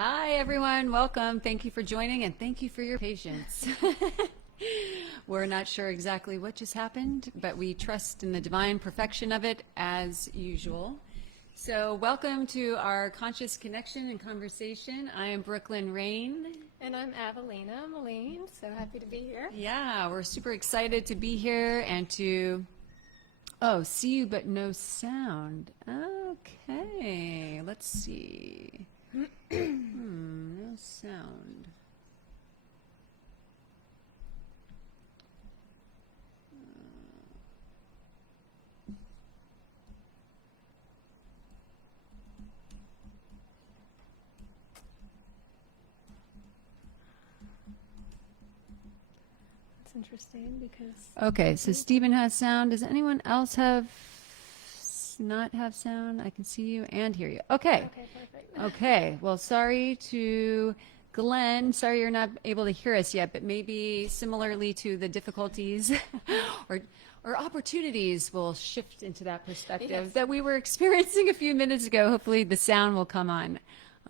Hi, everyone. Welcome. Thank you for joining and thank you for your patience. We're not sure exactly what just happened, but we trust in the divine perfection of it as usual. So welcome to our conscious connection and conversation. I am Brooklin, Rayne. And I'm Avalina Maline, so happy to be here. Yeah, we're super excited to be here and to, see you but no sound. Okay, let's see. No sound. It's interesting because... Okay, so Stephen has sound. Does anyone else not have sound? I can see you and hear you. Okay. Okay, perfect. Okay. Well, sorry to Glenn. Sorry you're not able to hear us yet, but maybe similarly to the difficulties or opportunities will shift into that perspective that we were experiencing a few minutes ago. Hopefully the sound will come on.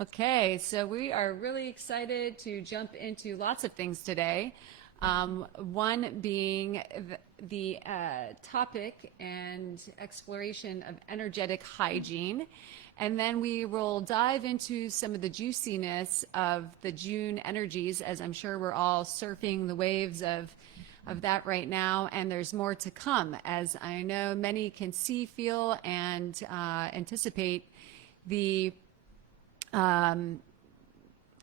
Okay, so we are really excited to jump into lots of things today. One being the topic and exploration of energetic hygiene. And then we will dive into some of the juiciness of the June energies, as I'm sure we're all surfing the waves of that right now. And there's more to come, as I know many can see, feel, and anticipate the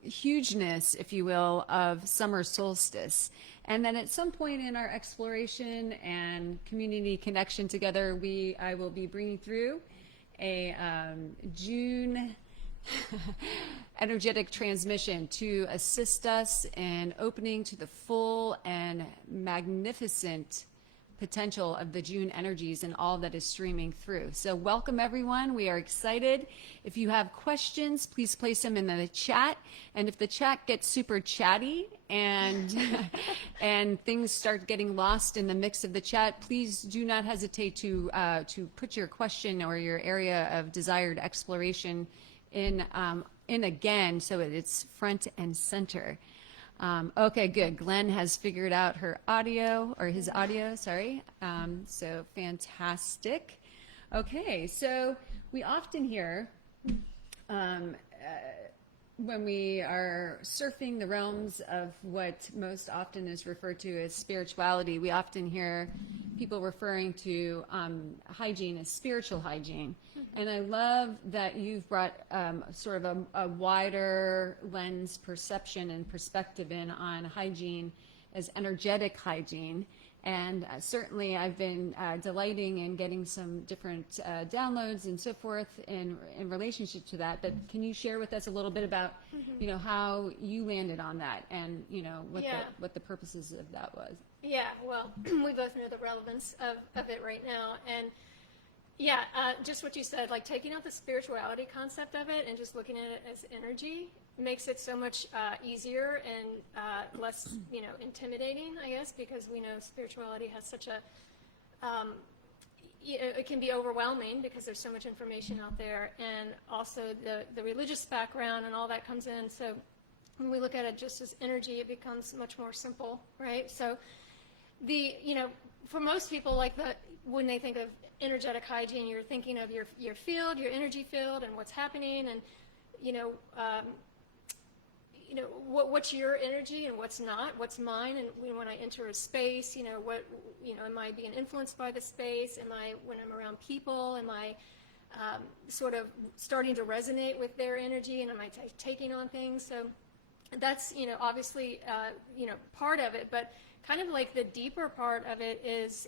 hugeness, if you will, of summer solstice. And then at some point in our exploration and community connection together, I will be bringing through a June energetic transmission to assist us in opening to the full and magnificent potential of the June energies and all that is streaming through. So welcome everyone. We are excited. If you have questions, please place them in the chat. And if the chat gets super chatty and and things start getting lost in the mix of the chat, please do not hesitate to put your question or your area of desired exploration in again, so it's front and center. Okay, good. Glenn has figured out her audio, or his audio, sorry. So fantastic. Okay, so we often hear when we are surfing the realms of what most often is referred to as spirituality, we often hear people referring to hygiene as spiritual hygiene. And I love that you've brought sort of a wider lens perception and perspective in on hygiene as energetic hygiene. And certainly I've been delighting in getting some different downloads and so forth in relationship to that. But can you share with us a little bit about, you know, how you landed on that and, you know, what the purposes of that was? Yeah, well, we both know the relevance of it right now. And yeah, just what you said, like taking out the spirituality concept of it and just looking at it as energy makes it so much easier and less, you know, intimidating, I guess, because we know spirituality has such a, it can be overwhelming because there's so much information out there, and also the religious background and all that comes in. So when we look at it just as energy, it becomes much more simple, right? So you know, for most people, like when they think of energetic hygiene, you're thinking of your field, your energy field, and what's happening, and you know, what's your energy and what's not, what's mine, and when I enter a space, you know, am I being influenced by the space? When I'm around people, am I sort of starting to resonate with their energy, and am I taking on things? So that's, you know, obviously, you know, part of it, but kind of like the deeper part of it is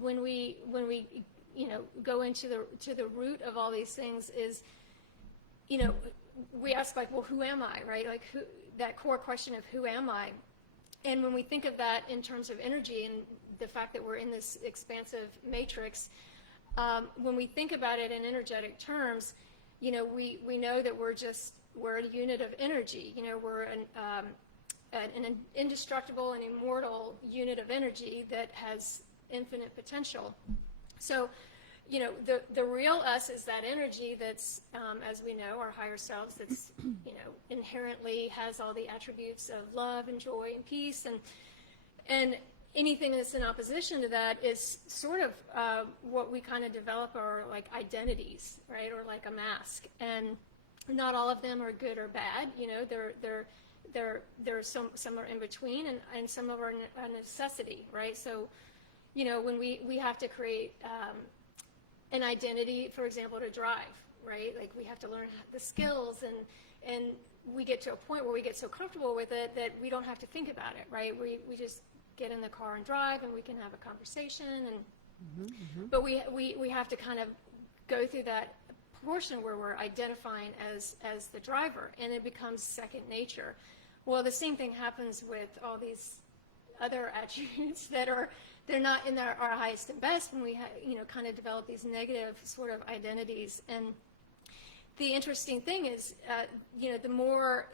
when we you know, go into the root of all these things is, you know, we ask, like, well, who am I, right? Like, that core question of who am I? And when we think of that in terms of energy and the fact that we're in this expansive matrix, when we think about it in energetic terms, you know, we know that we're a unit of energy. You know, we're an indestructible and immortal unit of energy that has infinite potential. So you know, the real us is that energy that's, as we know, our higher selves, that's, you know, inherently has all the attributes of love and joy and peace, and anything that's in opposition to that is sort of what we kind of develop are like identities, right, or like a mask. And not all of them are good or bad, you know. There's some are in between, and some of them are a necessity, right? So, you know, when we have to create an identity, for example, to drive, right? Like we have to learn the skills, and we get to a point where we get so comfortable with it that we don't have to think about it, right? We just get in the car and drive, and we can have a conversation, and but we have to kind of go through that portion where we're identifying as the driver, and it becomes second nature. Well, the same thing happens with all these other attributes that they're not in our highest and best when we you know, kind of develop these negative sort of identities. And the interesting thing is, you know, the more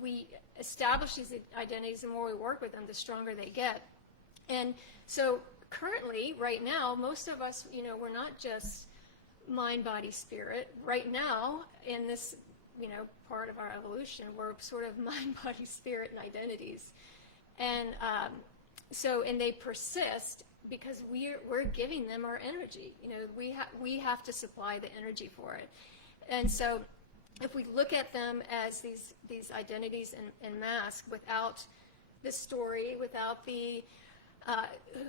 we establish these identities, the more we work with them, the stronger they get. And so currently, right now, most of us, you know, we're not just mind, body, spirit. Right now, in this, you know, part of our evolution, we're sort of mind, body, spirit, and identities. And so, and they persist because we're giving them our energy. You know, we have to supply the energy for it. And so, if we look at them as these identities and masks, without the story, without the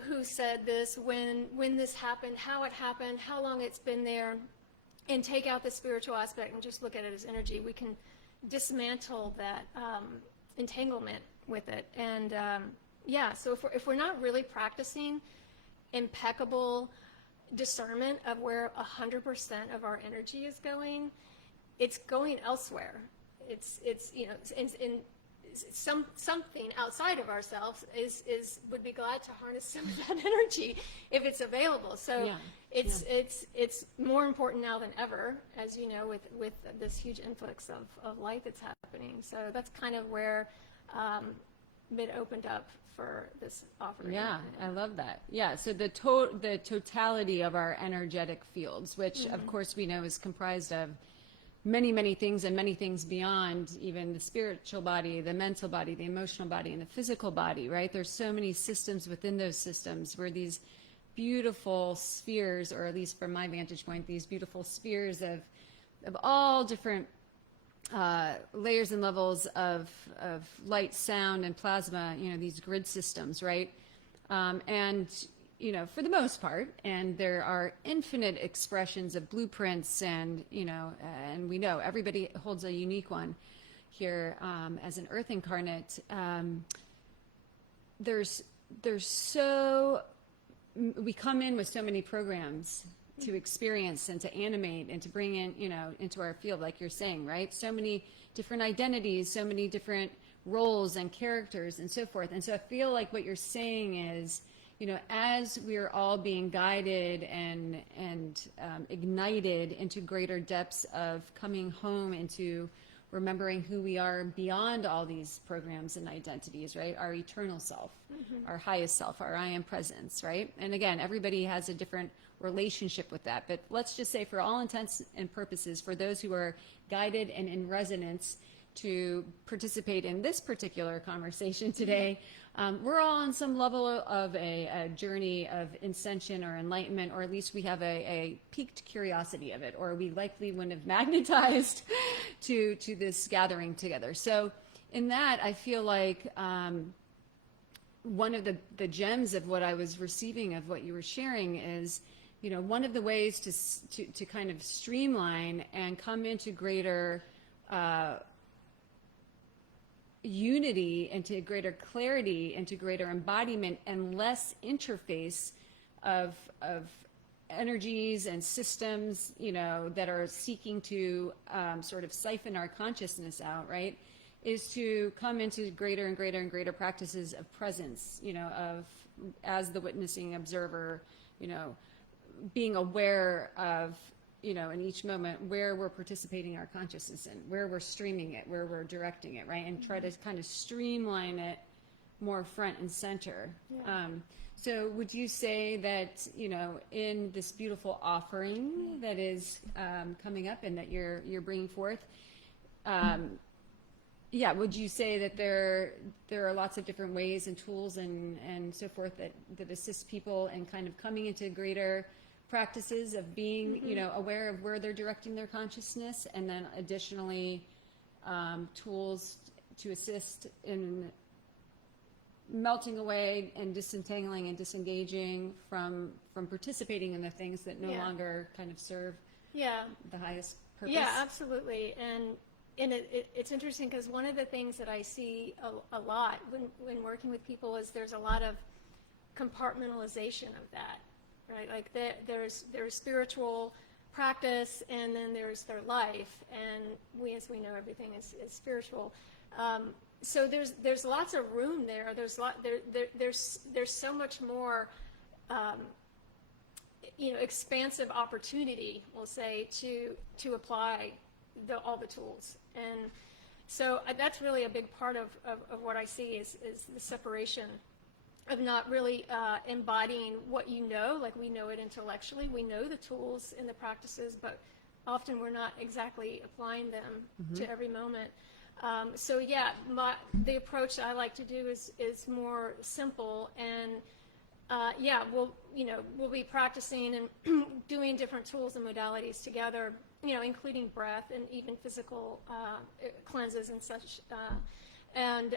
who said this, when this happened, how it happened, how long it's been there, and take out the spiritual aspect and just look at it as energy, we can dismantle that entanglement with it. And yeah, so if we're not really practicing impeccable discernment of where 100% of our energy is going, it's going elsewhere. It's you know, in something outside of ourselves would be glad to harness some of that energy if it's available. So yeah. It's more important now than ever, as you know, with this huge influx of light that's happening. So that's kind of where it opened up for this offering. Yeah, I love that. Yeah, so the totality of our energetic fields, which of course we know is comprised of many, many things, and many things beyond even the spiritual body, the mental body, the emotional body, and the physical body, right? There's so many systems within those systems where these beautiful spheres, or at least from my vantage point, these beautiful spheres of all different layers and levels of light, sound, and plasma, you know, these grid systems, right? And you know, for the most part, and there are infinite expressions of blueprints, and you know, and we know everybody holds a unique one here as an earth incarnate. There's so, we come in with so many programs to experience and to animate and to bring in, you know, into our field, like you're saying, right? So many different identities, so many different roles and characters and so forth. And so I feel like what you're saying is, you know, as we're all being guided and ignited into greater depths of coming home into remembering who we are beyond all these programs and identities, right? Our eternal self, our highest self, our I am presence, right? And again, everybody has a different relationship with that. But let's just say, for all intents and purposes, for those who are guided and in resonance to participate in this particular conversation today, we're all on some level of a journey of ascension or enlightenment, or at least we have a piqued curiosity of it, or we likely wouldn't have magnetized to this gathering together. So in that, I feel like one of the gems of what I was receiving of what you were sharing is, you know, one of the ways to kind of streamline and come into greater unity, into greater clarity, into greater embodiment, and less interface of energies and systems, you know, that are seeking to sort of siphon our consciousness out, right, is to come into greater and greater and greater practices of presence, you know, of, as the witnessing observer, you know, being aware of, you know, in each moment where we're participating our consciousness in, where we're streaming it, where we're directing it, right? And try to kind of streamline it more front and center. Yeah. So would you say that, in this beautiful offering that is coming up and that you're bringing forth, would you say that there are lots of different ways and tools and so forth that assist people in kind of coming into greater practices of being, aware of where they're directing their consciousness, and then additionally tools to assist in melting away and disentangling and disengaging from participating in the things that no longer kind of serve the highest purpose? Yeah, absolutely. And it's interesting because one of the things that I see a lot when working with people is there's a lot of compartmentalization of that, right? Like there's spiritual practice, and then there's their life, and as we know, everything is spiritual. So there's lots of room there. There's so much more, expansive opportunity, we'll say, to apply all the tools. And so that's really a big part of what I see is the separation of not really embodying what like we know it intellectually, we know the tools and the practices, but often we're not exactly applying them to every moment. The approach I like to do is more simple, and we'll be practicing and doing different tools and modalities together, including breath and even physical cleanses and such, and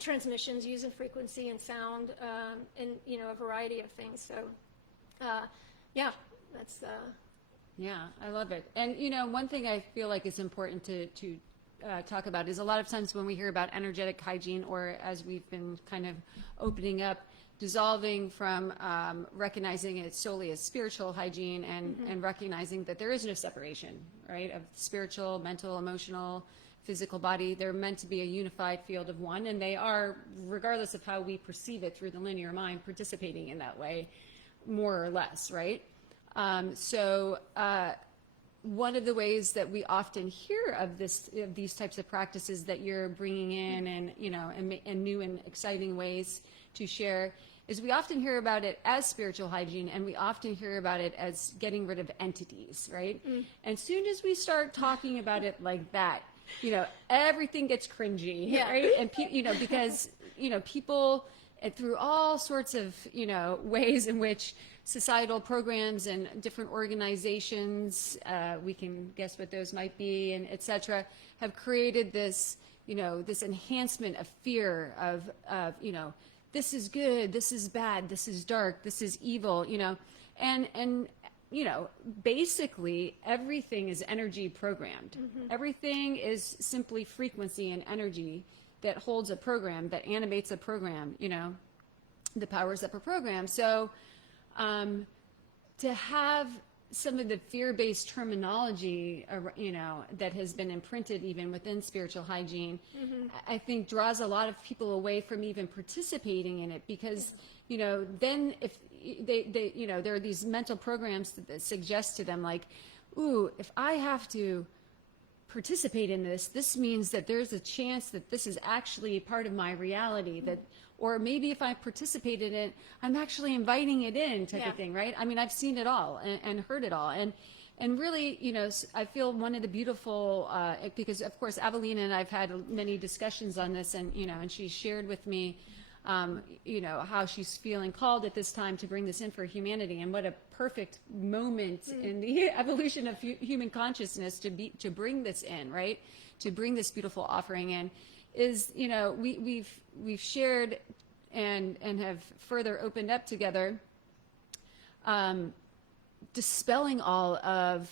transmissions using frequency and sound, and a variety of things. So that's Yeah, I love it. And one thing I feel like is important to talk about is a lot of times when we hear about energetic hygiene, or as we've been kind of opening up, dissolving from recognizing it solely as spiritual hygiene, and recognizing that there is no separation, right, of spiritual, mental, emotional, physical body. They're meant to be a unified field of one, and they are, regardless of how we perceive it through the linear mind, participating in that way, more or less, right? One of the ways that we often hear of these types of practices that you're bringing in, and new and exciting ways to share, is we often hear about it as spiritual hygiene, and we often hear about it as getting rid of entities, right? And soon as we start talking about it like that, everything gets cringy, right? And because people, through all sorts of ways in which societal programs and different organizations, we can guess what those might be, and etc., have created this this enhancement of fear of this is good, this is bad, this is dark, this is evil, and basically everything is energy programmed. Everything is simply frequency and energy that holds a program, that animates a program, the powers up a program. So to have some of the fear-based terminology, that has been imprinted even within spiritual hygiene, I think draws a lot of people away from even participating in it, because, then if they there are these mental programs that suggest to them, like, ooh, if I have to participate in this means that there's a chance that this is actually part of my reality, that, or maybe if I participate in it, I'm actually inviting it in, type of thing, right? I mean, I've seen it all and heard it all, and really, I feel one of the beautiful, because of course Avalina and I've had many discussions on this, and and she shared with me, how she's feeling called at this time to bring this in for humanity, and what a perfect moment in the evolution of human consciousness to bring this in, right? To bring this beautiful offering in, is we've shared and have further opened up together, dispelling all of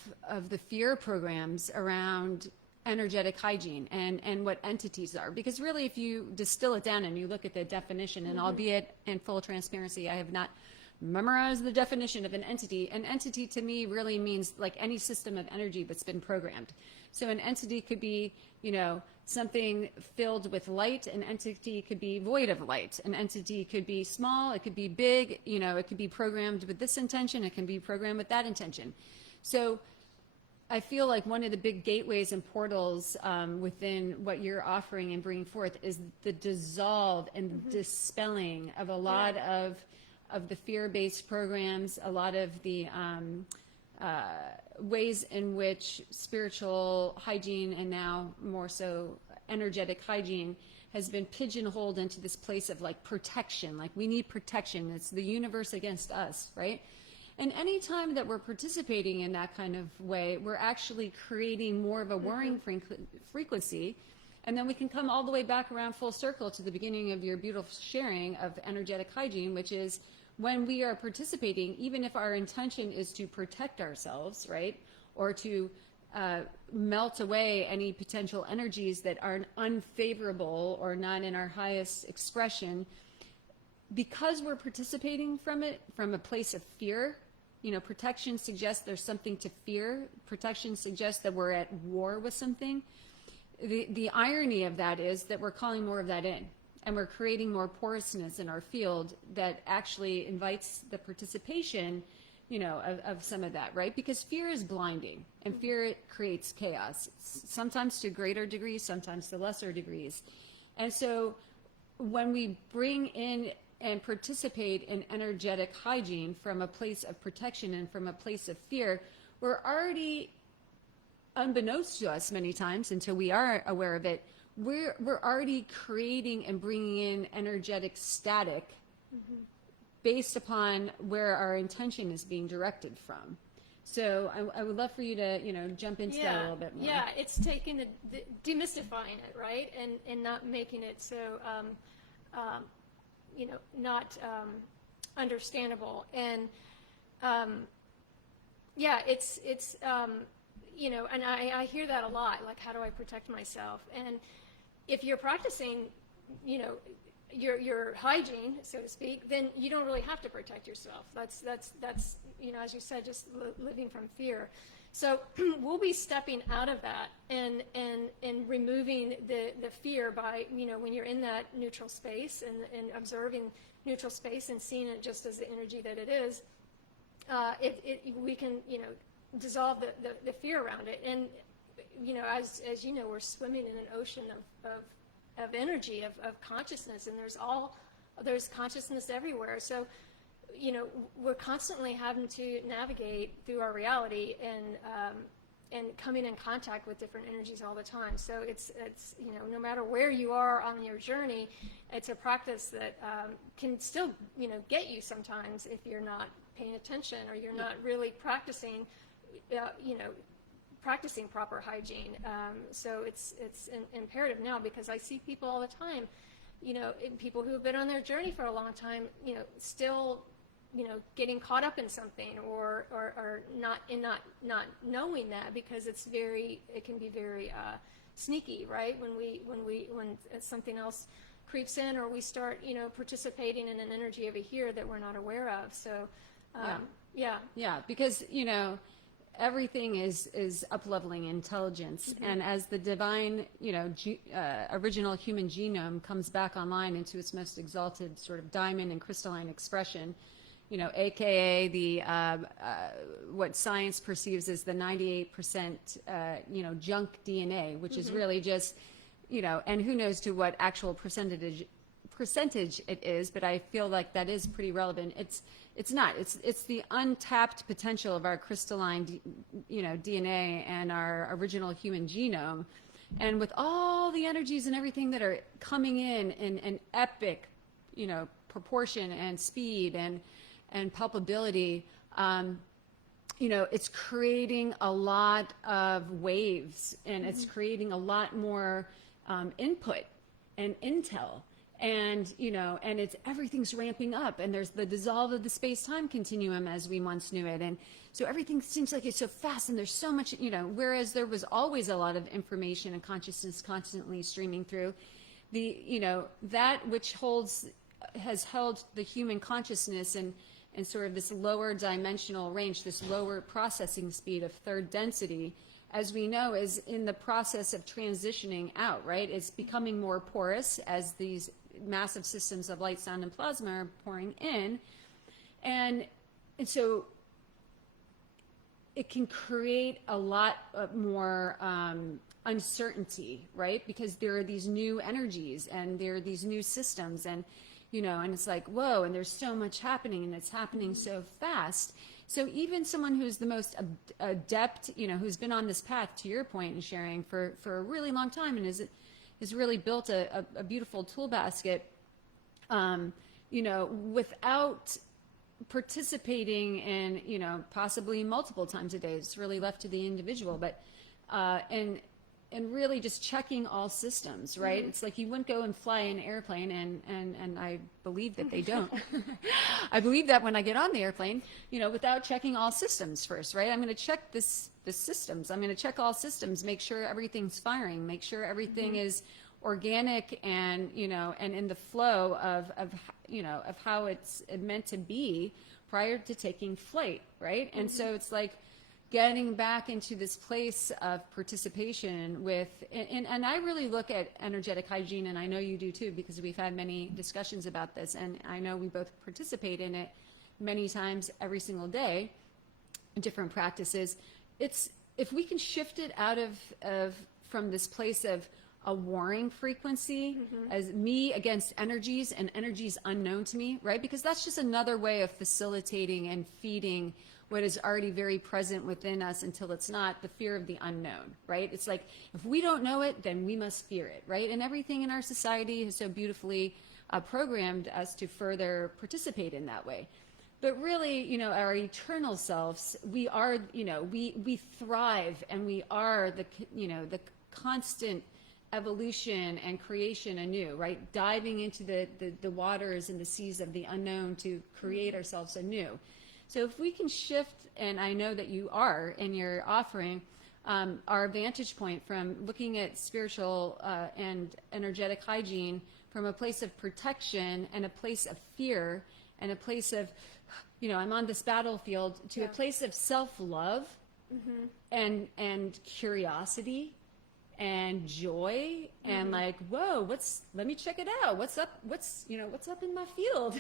the fear programs around energetic hygiene and what entities are. Because really, if you distill it down and you look at the definition, and albeit in full transparency, I have not memorized the definition of an entity. An entity to me really means like any system of energy that's been programmed. So an entity could be, something filled with light. An entity could be void of light. An entity could be small, it could be big, it could be programmed with this intention, it can be programmed with that intention. So I feel like one of the big gateways and portals within what you're offering and bringing forth is the dissolve and dispelling of a lot of of the fear-based programs, a lot of the ways in which spiritual hygiene, and now more so energetic hygiene, has been pigeonholed into this place of like protection. Like, we need protection. It's the universe against us, right? And any time that we're participating in that kind of way, we're actually creating more of a worrying frequency. And then we can come all the way back around full circle to the beginning of your beautiful sharing of energetic hygiene, which is when we are participating, even if our intention is to protect ourselves, right? Or to melt away any potential energies that are unfavorable or not in our highest expression, because we're participating from it from a place of fear. You know, protection suggests there's something to fear. Protection suggests that we're at war with something. The irony of that is that we're calling more of that in, and we're creating more porousness in our field that actually invites the participation, you know, of some of that, right? Because fear is blinding, and fear creates chaos, sometimes to greater degrees, sometimes to lesser degrees. And so when we bring in and participate in energetic hygiene from a place of protection and from a place of fear, we're already, unbeknownst to us many times until we are aware of it, we're already creating and bringing in energetic static based upon where our intention is being directed from. So I would love for you to, you know, jump into that a little bit more. Yeah, it's taking the demystifying it, right, and not making it so, you know, not understandable. And yeah, it's you know, and I hear that a lot. Like, how do I protect myself? And if you're practicing, you know, your hygiene, so to speak, then you don't really have to protect yourself. That's you know, as you said, just living from fear. So we'll be stepping out of that and removing the fear by, you know, when you're in that neutral space and observing neutral space and seeing it just as the energy that it is, we can, you know, dissolve the fear around it. And, you know, as you know, we're swimming in an ocean of energy, of consciousness, and there's consciousness everywhere. So, you know, we're constantly having to navigate through our reality and coming in contact with different energies all the time. So it's you know, no matter where you are on your journey, it's a practice that can still, you know, get you sometimes if you're not paying attention or you're not really practicing, you know, practicing proper hygiene. So it's imperative now, because I see people all the time, you know, people who have been on their journey for a long time, you know, still, you know, getting caught up in something or not knowing that, because it can be very sneaky, right? When something else creeps in, or we start, you know, participating in an energy over here that we're not aware of. So yeah, because, you know, everything is up-leveling intelligence. And as the divine, you know, original human genome comes back online into its most exalted sort of diamond and crystalline expression, you know, AKA the what science perceives as the 98% you know, junk DNA, which is really just, you know, and who knows to what actual percentage it is, but I feel like that is pretty relevant. It's not. It's the untapped potential of our crystalline, you know, DNA and our original human genome, and with all the energies and everything that are coming in an epic, you know, proportion and speed and palpability, you know, it's creating a lot of waves, and it's creating a lot more input and intel. And, you know, and everything's ramping up, and there's the dissolve of the space-time continuum as we once knew it. And so everything seems like it's so fast, and there's so much, you know, whereas there was always a lot of information and consciousness constantly streaming through, you know, that which has held the human consciousness and sort of this lower dimensional range, this lower processing speed of third density, as we know, is in the process of transitioning out, right? It's becoming more porous as these massive systems of light, sound, and plasma are pouring in. And so it can create a lot more uncertainty, right? Because there are these new energies and there are these new systems. And, and it's like, whoa, and there's so much happening, and it's happening so fast. So even someone who's the most adept, who's been on this path, to your point, and sharing for a really long time, and has really built a beautiful tool basket, without participating in, possibly multiple times a day. It's really left to the individual, but and really just checking all systems, right? It's like you wouldn't go and fly an airplane, and I believe that they don't. I believe that when I get on the airplane, without checking all systems first, right? I'm going to check the systems. I'm going to check all systems, make sure everything's firing, make sure everything is organic and, and in the flow of how it's meant to be prior to taking flight, right? And so it's like getting back into this place of participation with, and I really look at energetic hygiene, and I know you do too, because we've had many discussions about this, and I know we both participate in it many times every single day, different practices. It's, if we can shift it out of from this place of a warring frequency as me against energies and energies unknown to me, right? Because that's just another way of facilitating and feeding what is already very present within us until it's not, the fear of the unknown, right? It's like, if we don't know it, then we must fear it, right? And everything in our society has so beautifully programmed us to further participate in that way. But really, our eternal selves, we are, we thrive, and we are the constant evolution and creation anew, right? Diving into the waters and the seas of the unknown to create ourselves anew. So if we can shift, and I know that you are in your offering, our vantage point from looking at spiritual and energetic hygiene from a place of protection and a place of fear and a place of, I'm on this battlefield, to a place of self-love and curiosity and joy and like, whoa, let me check it out. What's up in my field?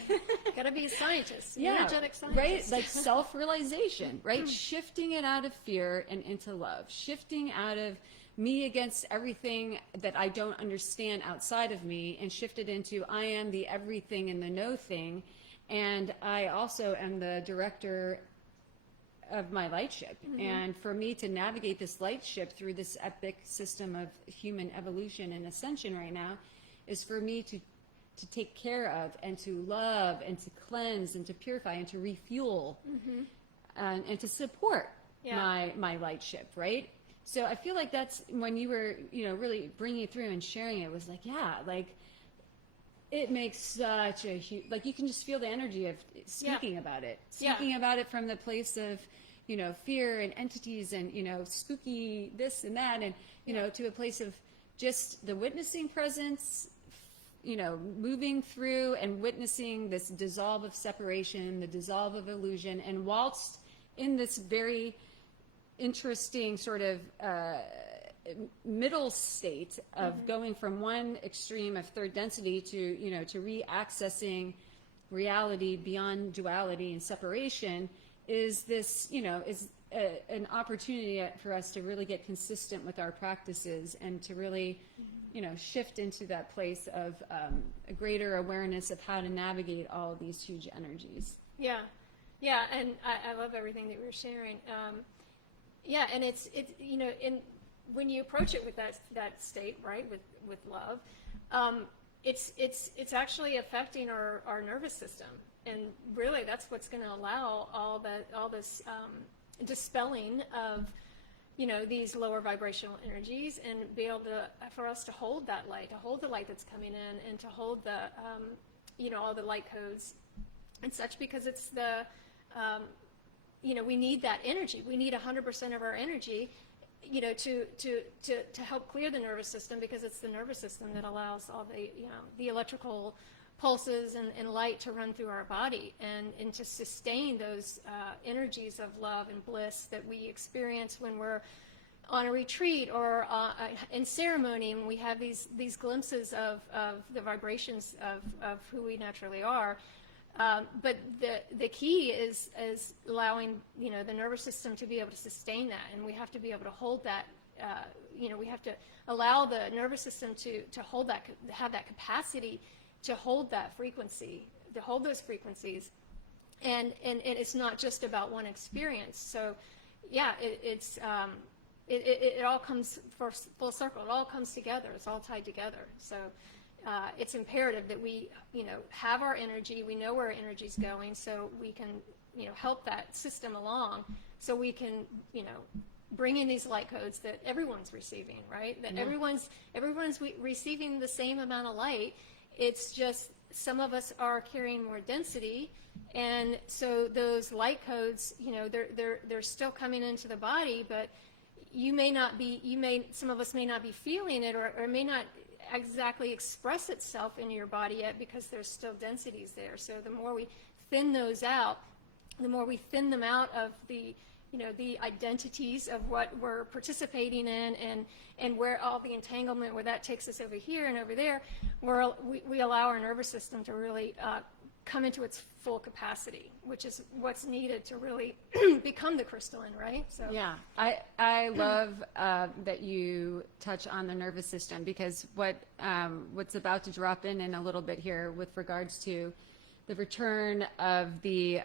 Gotta be a scientist, yeah, energetic scientist. Right? Like self-realization, right? Shifting it out of fear and into love. Shifting out of me against everything that I don't understand outside of me, and shift it into I am the everything and the no thing. And I also am the director of my light ship. And for me to navigate this light ship through this epic system of human evolution and ascension right now is for me to take care of and to love and to cleanse and to purify and to refuel and to support my light ship, right? So I feel like that's when you were, really bringing it through and sharing it, was like, it makes such a huge, like, you can just feel the energy of speaking about it. Speaking about it from the place of, fear and entities and, spooky this and that, and, to a place of just the witnessing presence, moving through and witnessing this dissolve of separation, the dissolve of illusion, and whilst in this very interesting sort of middle state of going from one extreme of third density to to re-accessing reality beyond duality and separation, is this is an opportunity for us to really get consistent with our practices and to really shift into that place of a greater awareness of how to navigate all of these huge energies. And I love everything that you were sharing. And it's when you approach it with that state, right, with love, it's actually affecting our nervous system, and really that's what's going to allow all this dispelling of these lower vibrational energies, and be able for us to hold that light, to hold the light that's coming in, and to hold the all the light codes and such, because it's the we need that energy. We need 100% of our energy to help clear the nervous system, because it's the nervous system that allows all the electrical pulses and light to run through our body, and to sustain those energies of love and bliss that we experience when we're on a retreat or in ceremony, and we have these glimpses of the vibrations of who we naturally are. But the key is allowing the nervous system to be able to sustain that, and we have to be able to hold that. We have to allow the nervous system to hold that, have that capacity to hold that frequency, to hold those frequencies. And it's not just about one experience. So, yeah, it all comes full circle. It all comes together. It's all tied together. So it's imperative that we, have our energy. We know where our energy is going, so we can, help that system along. So we can, bring in these light codes that everyone's receiving, right? That everyone's receiving the same amount of light. It's just some of us are carrying more density, and so those light codes, they're still coming into the body, but some of us may not be feeling it, or it may not exactly express itself in your body yet because there's still densities there. So the more we thin those out, the more we thin them out of the the identities of what we're participating in, and where all the entanglement, where that takes us over here and over there, we allow our nervous system to really come into its full capacity, which is what's needed to really become the crystalline, right? So yeah, I love that you touch on the nervous system, because what's about to drop in a little bit here with regards to the return of the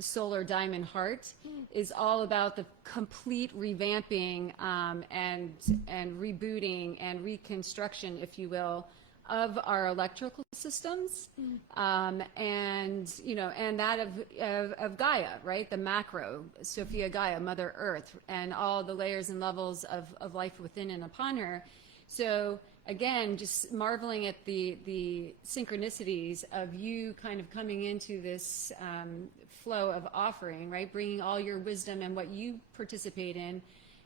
solar diamond heart is all about the complete revamping and rebooting and reconstruction, if you will, of our electrical systems, and and that of Gaia, right? The macro, Sophia Gaia, Mother Earth, and all the layers and levels of life within and upon her. So again, just marveling at the synchronicities of you kind of coming into this flow of offering, right? Bringing all your wisdom and what you participate in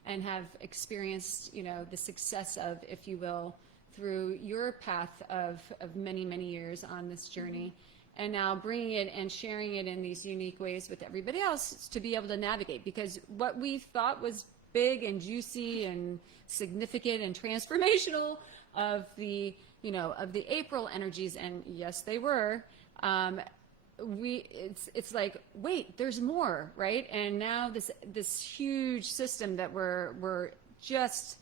and have experienced, the success of, if you will, through your path of many, many years on this journey, and now bringing it and sharing it in these unique ways with everybody else to be able to navigate. Because what we thought was big and juicy and significant and transformational of the April energies, and yes, they were, it's like, wait, there's more, right? And now this huge system that we're just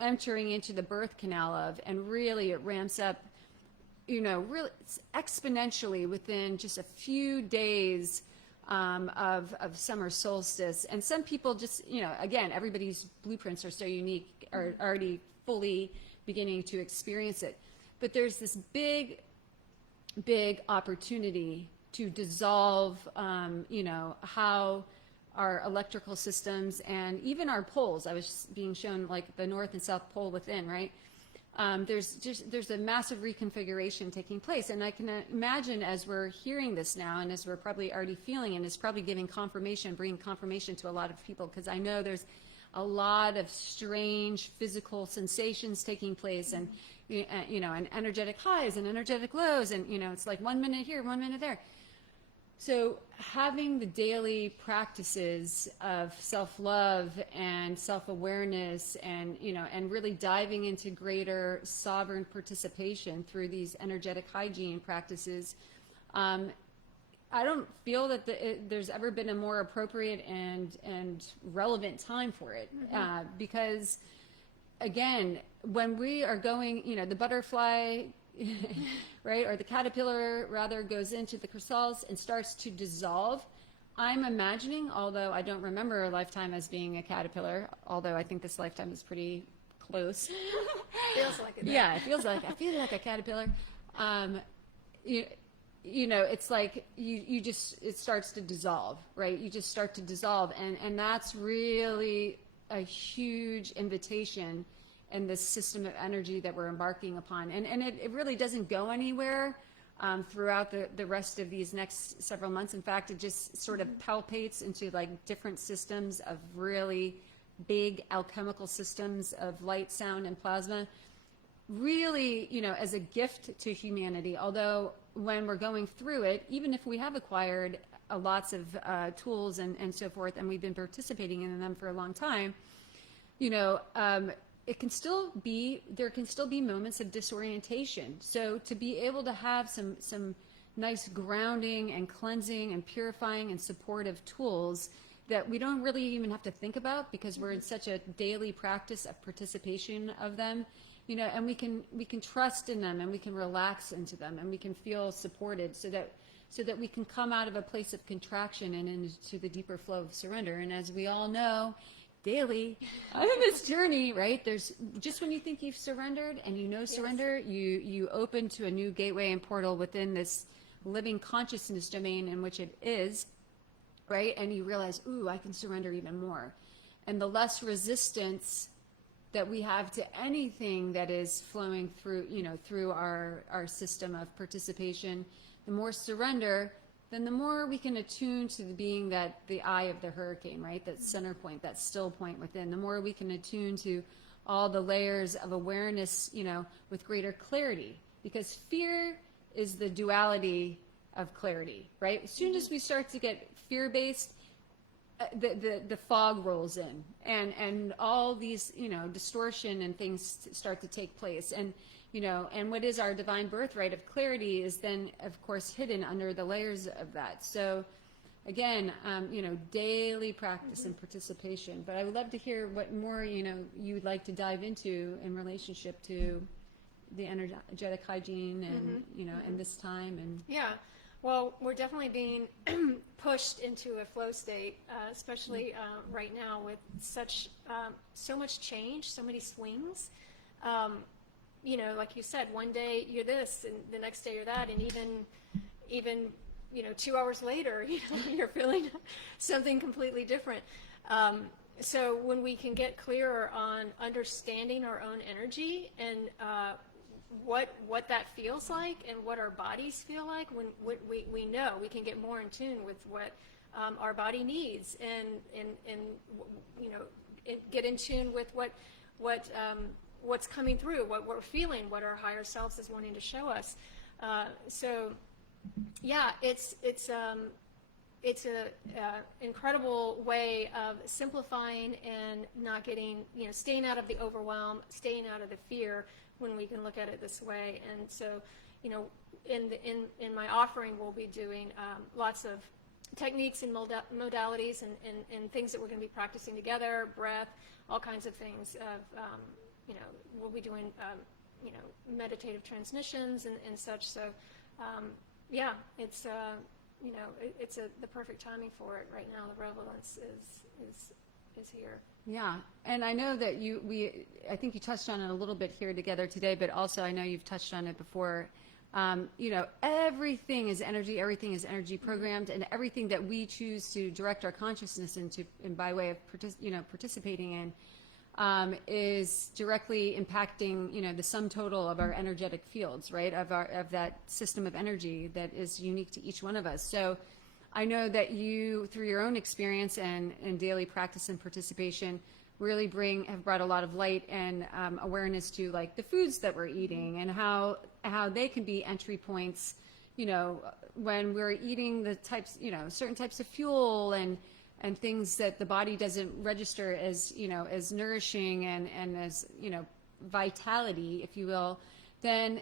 entering into the birth canal of, and really it ramps up, really exponentially within just a few days of summer solstice. And some people just, again, everybody's blueprints are so unique, are already fully beginning to experience it. But there's this big opportunity to dissolve, how our electrical systems and even our poles. I was being shown like the North and South Pole within, right? There's a massive reconfiguration taking place, and I can imagine as we're hearing this now, and as we're probably already feeling, and it's probably bringing confirmation to a lot of people, because I know there's a lot of strange physical sensations taking place, and and energetic highs and energetic lows, and it's like 1 minute here, 1 minute there. So having the daily practices of self-love and self-awareness, and and really diving into greater sovereign participation through these energetic hygiene practices, I don't feel that there's ever been a more appropriate and relevant time for it, because again, when we are going, the butterfly, right, or the caterpillar rather, goes into the chrysalis and starts to dissolve. I'm imagining, although I don't remember a lifetime as being a caterpillar, although I think this lifetime is pretty close. Feels like it. Yeah, I feel like a caterpillar. It's like it starts to dissolve, right? You just start to dissolve, and that's really a huge invitation in this system of energy that we're embarking upon. And it really doesn't go anywhere throughout the rest of these next several months. In fact, it just sort of palpates into like different systems of really big alchemical systems of light, sound, and plasma, really, as a gift to humanity. Although when we're going through it, even if we have acquired lots of tools and so forth, and we've been participating in them for a long time, there can still be moments of disorientation. So to be able to have some nice grounding and cleansing and purifying and supportive tools that we don't really even have to think about, because we're in such a daily practice of participation of them, and we can trust in them, and we can relax into them, and we can feel supported, so that we can come out of a place of contraction and into the deeper flow of surrender. And as we all know, daily on this journey, right, there's just when you think you've surrendered and surrender, you open to a new gateway and portal within this living consciousness domain in which it is, right? And you realize, ooh, I can surrender even more. And the less resistance that we have to anything that is flowing through, through our system of participation, the more surrender, then the more we can attune to being the eye of the hurricane, right? That center point, that still point within. The more we can attune to all the layers of awareness, with greater clarity. Because fear is the duality of clarity, right? As soon as we start to get fear-based, the fog rolls in, and all these, distortion and things start to take place. And what is our divine birthright of clarity is then, of course, hidden under the layers of that. So again, daily practice and participation. But I would love to hear what more, you would like to dive into in relationship to the energetic hygiene and, and this time. And yeah, well, we're definitely being pushed into a flow state, especially right now with so much change, so many swings. Like you said, one day you're this, and the next day you're that, and even 2 hours later, you're feeling something completely different. So when we can get clearer on understanding our own energy and what that feels like and what our bodies feel like, when we know, we can get more in tune with what our body needs, and get in tune with what's coming through, what we're feeling, what our higher selves is wanting to show us. So yeah, it's a incredible way of simplifying and not getting, staying out of the overwhelm, staying out of the fear, when we can look at it this way. And so, in my offering, we'll be doing lots of techniques and modalities and things that we're going to be practicing together, breath, all kinds of things. We'll be doing, meditative transmissions and such. So, yeah, it's the perfect timing for it right now. The relevance is here. Yeah, and I know that I think you touched on it a little bit here together today, but also I know you've touched on it before. Everything is energy programmed, and everything that we choose to direct our consciousness into, and by way of participating in, is directly impacting, the sum total of our energetic fields, right? Of that system of energy that is unique to each one of us. So I know that you, through your own experience and daily practice and participation, really have brought a lot of light and awareness to, like, the foods that we're eating and how they can be entry points, when we're eating the types, certain types of fuel and things that the body doesn't register as, as nourishing and as, vitality, if you will. Then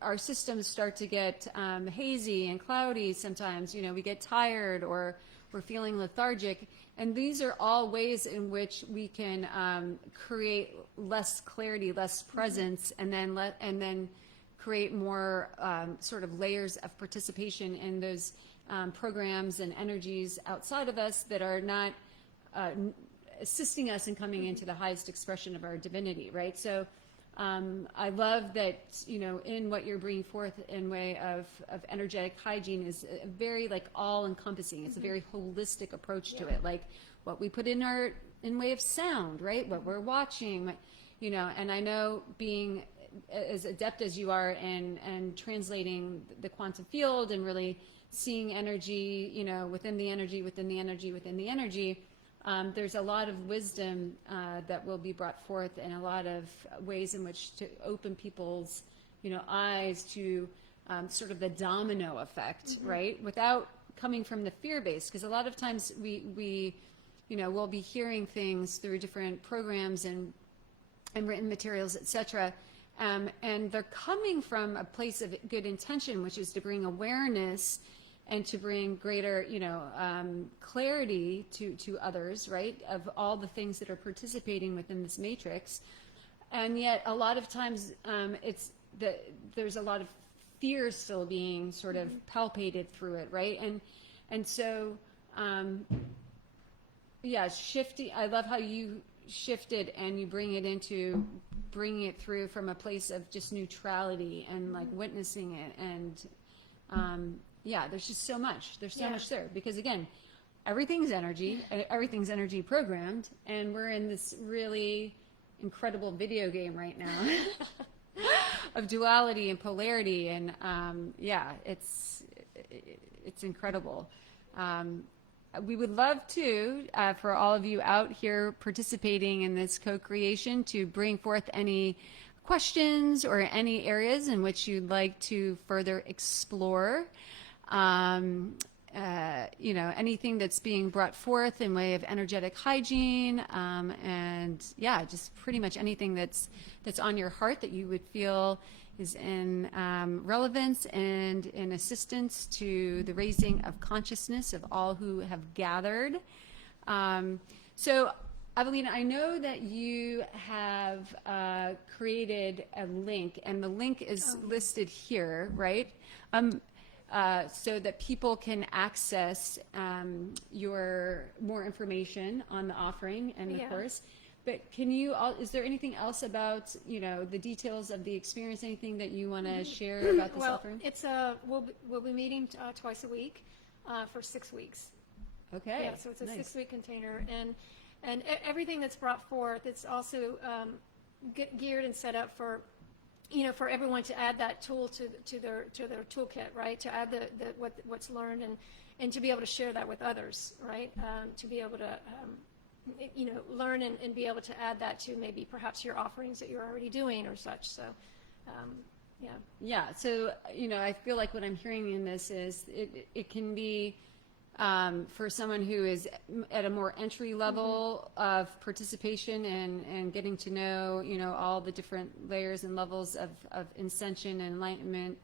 our systems start to get hazy and cloudy sometimes. We get tired, or we're feeling lethargic, and these are all ways in which we can create less clarity, less presence, and then create more sort of layers of participation in those programs and energies outside of us that are not assisting us in coming into the highest expression of our divinity, right? So I love that, in what you're bringing forth in way of energetic hygiene is a very, like, all-encompassing. It's a very holistic approach to it, like what we put in way of sound, right? What we're watching, and I know, being as adept as you are and translating the quantum field and really seeing energy, within the energy, within the energy, within the energy, there's a lot of wisdom that will be brought forth, and a lot of ways in which to open people's, eyes to sort of the domino effect, right? Without coming from the fear base, because a lot of times we we'll be hearing things through different programs and written materials, etc. And they're coming from a place of good intention, which is to bring awareness and to bring greater, clarity to others, right, of all the things that are participating within this matrix. and yet a lot of times there's a lot of fear still being sort of palpated through it, right? And so shifting. I love how you shifted and you bringing it through from a place of just neutrality and like witnessing it. And there's just so much. There's so much there, because again, everything's energy programmed, and we're in this really incredible video game right now of duality and polarity, and it's incredible. We would love to, for all of you out here participating in this co-creation, to bring forth any questions or any areas in which you'd like to further explore. Anything that's being brought forth in way of energetic hygiene, and just pretty much anything that's on your heart that you would feel is in relevance and in assistance to the raising of consciousness of all who have gathered. So, Avalina, I know that you have created a link, and the link is listed here, right? So that people can access your more information on the offering and the course. But can you? Is there anything else about the details of the experience? Anything that you want to share about this offering? It's we'll be meeting twice a week for 6 weeks. Okay. Yeah, so it's a nice. 6-week container, and everything that's brought forth, it's also geared and set up for for everyone to add that tool to their toolkit, right? To add what's learned and to be able to share that with others, right? To be able to learn and be able to add that to maybe perhaps your offerings that you're already doing or such. So, Yeah. So I feel like what I'm hearing in this is it can be for someone who is at a more entry level of participation and getting to know, all the different layers and levels of ascension and enlightenment,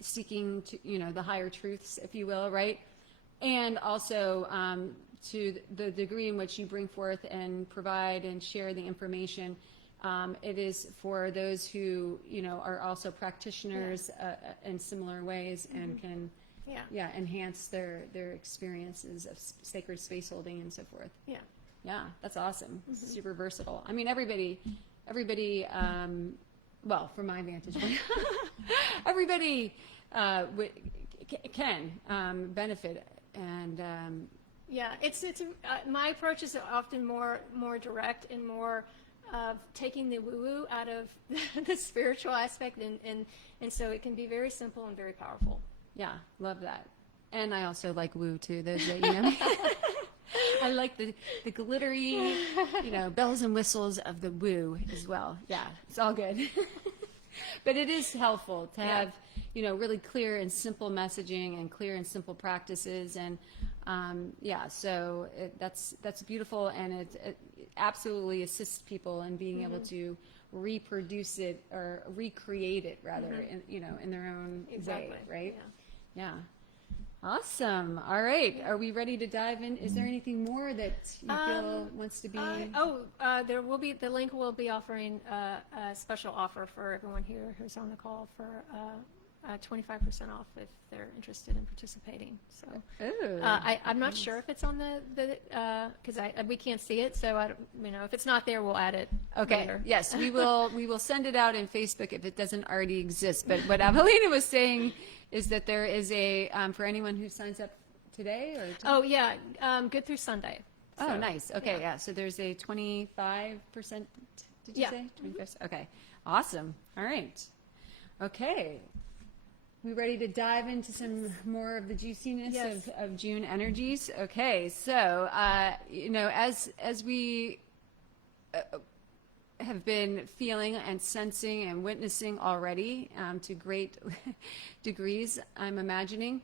seeking to, the higher truths, if you will, right? And also to the degree in which you bring forth and provide and share the information, it is for those who, are also practitioners in similar ways and can enhance their experiences of sacred space holding and so forth. That's awesome. Super versatile. I mean, everybody well, from my vantage point, everybody can benefit. And it's my approach is often more direct and more of taking the woo-woo out of the spiritual aspect, and so it can be very simple and very powerful. Yeah, love that. And I also like woo too, those that know me. I like the glittery, bells and whistles of the woo as well. Yeah, it's all good. But it is helpful to have, really clear and simple messaging and clear and simple practices. And so that's beautiful, and it absolutely assists people in being able to reproduce it or recreate it rather, in their own way, right? Yeah. Awesome. All right. Are we ready to dive in? Is there anything more that you feel wants to be? There will be. The link will be offering a special offer for everyone here who's on the call for 25% off if they're interested in participating. So I'm not sure if it's on the because we can't see it. So I don't, if it's not there, we'll add it. Okay. Later. Yes, we will send it out in Facebook if it doesn't already exist. But what Avalina was saying is that there is a for anyone who signs up today or good through Sunday. So, oh, nice. Okay, yeah. So there's a 25%. Did you say 25%? Okay, awesome. All right. Okay. We ready to dive into some more of the juiciness of June energies? Okay, so as we have been feeling and sensing and witnessing already to great degrees, I'm imagining,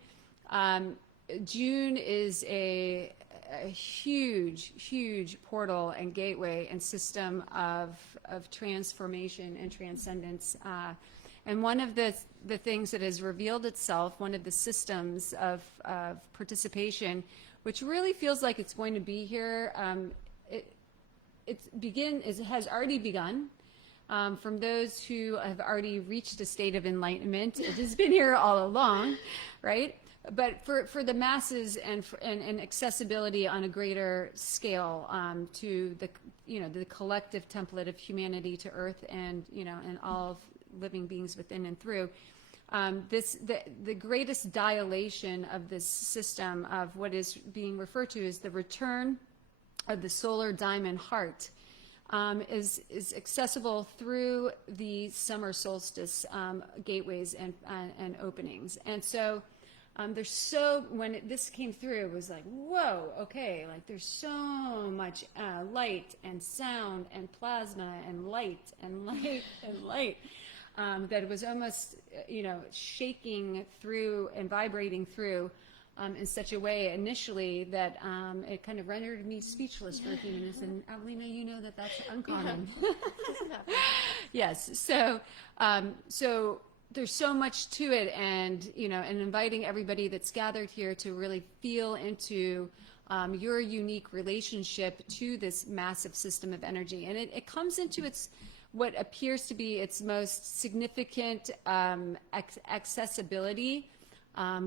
June is a huge portal and gateway and system of transformation and transcendence. And one of the things that has revealed itself, one of the systems of participation, which really feels like it's going to be here, has already begun, From those who have already reached a state of enlightenment, it has been here all along, right? But for the masses and accessibility on a greater scale to the collective template of humanity to Earth and and all of living beings within and through. The greatest dilation of this system of what is being referred to as the return of the solar diamond heart is accessible through the summer solstice gateways and openings. And so when this came through, it was like, whoa, okay, like there's so much light and sound and plasma and light and light and light. That it was almost, shaking through and vibrating through in such a way initially that it kind of rendered me speechless for a few minutes. And Avalina, that's uncommon. Yes. So there's so much to it, and and inviting everybody that's gathered here to really feel into your unique relationship to this massive system of energy, and it comes into what appears to be its most significant accessibility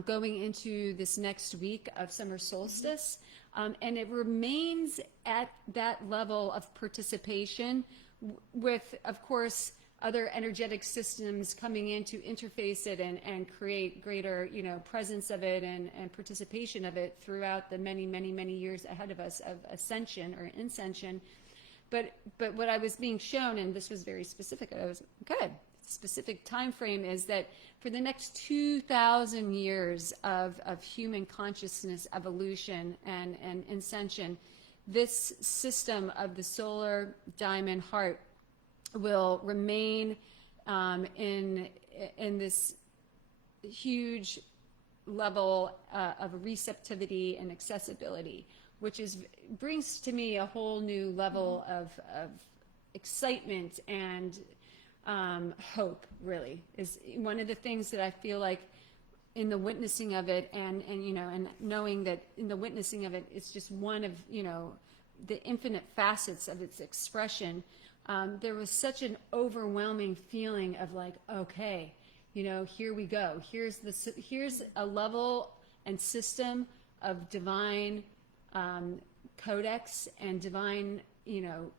going into this next week of summer solstice. And it remains at that level of participation with, of course, other energetic systems coming in to interface it and create greater, presence of it and participation of it throughout the many, many, many years ahead of us of ascension or ascension. But what I was being shown, and this was very specific, I was good. Specific time frame is that for the next 2,000 years of human consciousness evolution and ascension, this system of the solar diamond heart will remain in this huge level of receptivity and accessibility, which brings to me a whole new level of excitement and hope. Really is one of the things that I feel like in the witnessing of it, and knowing that in the witnessing of it, it's just one of the infinite facets of its expression. There was such an overwhelming feeling of like, okay, here we go. Here's a level and system of divine codex and divine,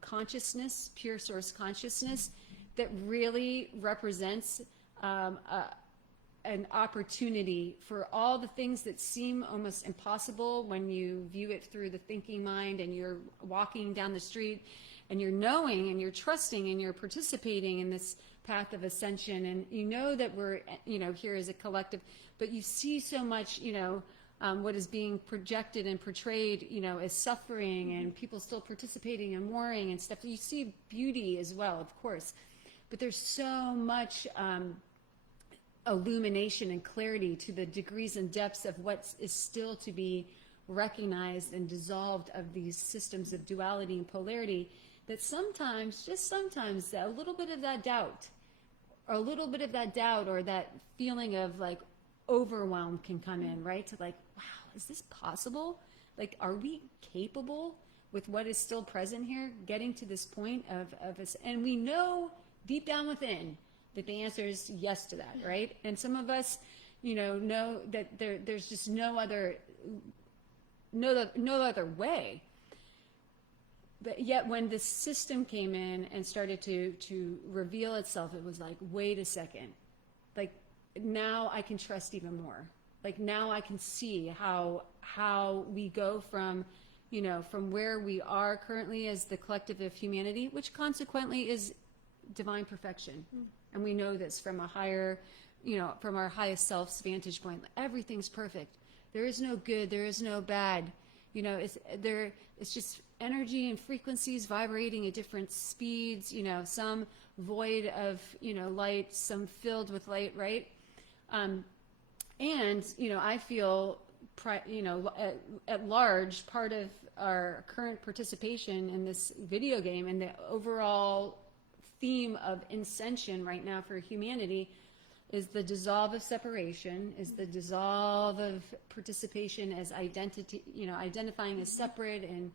consciousness, pure source consciousness that really represents an opportunity for all the things that seem almost impossible when you view it through the thinking mind and you're walking down the street and you're knowing and you're trusting and you're participating in this path of ascension, and that we're here as a collective, but you see so much what is being projected and portrayed as suffering and people still participating and warring and stuff. You see beauty as well, of course, but there's so much illumination and clarity to the degrees and depths of what is still to be recognized and dissolved of these systems of duality and polarity, that sometimes, just sometimes, a little bit of that doubt or that feeling of like overwhelm can come in, right? To like, wow, is this possible? Like, are we capable with what is still present here, getting to this point of us? And we know deep down within that the answer is yes to that, right? And some of us, know that there's just no other way. But yet when this system came in and started to reveal itself, it was like, wait a second. Like, now I can trust even more. Like, now I can see how we go from, from where we are currently as the collective of humanity, which consequently is divine perfection. And we know this from a higher, from our highest self's vantage point. Everything's perfect. There is no good. There is no bad. It's just energy and frequencies vibrating at different speeds, some void of, light, some filled with light, right? And, I feel, at large, part of our current participation in this video game and the overall theme of ascension right now for humanity is the dissolve of separation, is the dissolve of participation as identity, identifying as separate and,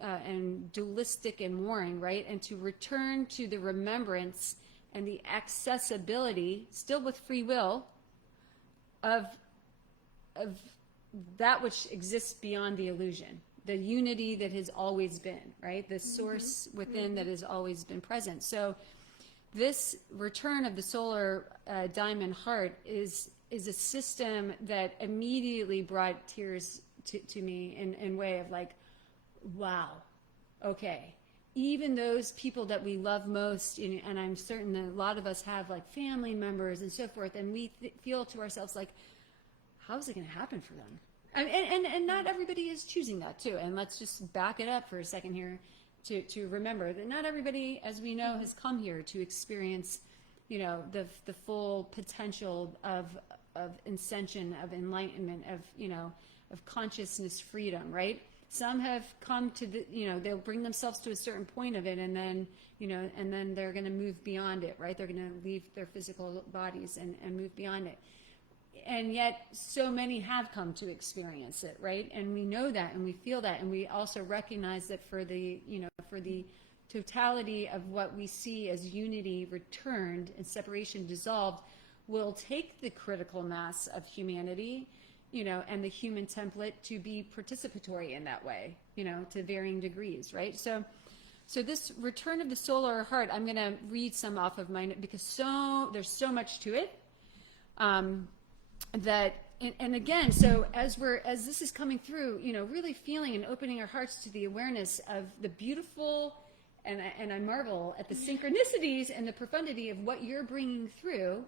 and dualistic and warring, right? And to return to the remembrance and the accessibility, still with free will, of that which exists beyond the illusion, the unity that has always been, right? The source within that has always been present. So this return of the solar diamond heart is a system that immediately brought tears to me in way of like, wow, okay. Even those people that we love most, and I'm certain that a lot of us have like family members and so forth, and we feel to ourselves like, how's it going to happen for them? And not everybody is choosing that too. And let's just back it up for a second here to remember that not everybody, as we know, has come here to experience, the full potential of ascension, of enlightenment, of consciousness freedom, right? Some have come to they'll bring themselves to a certain point of it, and then, and then they're going to move beyond it, right? They're going to leave their physical bodies and move beyond it. And yet so many have come to experience it, right? And we know that, and we feel that, and we also recognize that for the totality of what we see as unity returned and separation dissolved, will take the critical mass of humanity, and the human template to be participatory in that way, to varying degrees, right? So this return of the solar heart, I'm going to read some off of mine because there's so much to it. That and again, so as this is coming through, really feeling and opening our hearts to the awareness of the beautiful, and I marvel at the synchronicities and the profundity of what you're bringing through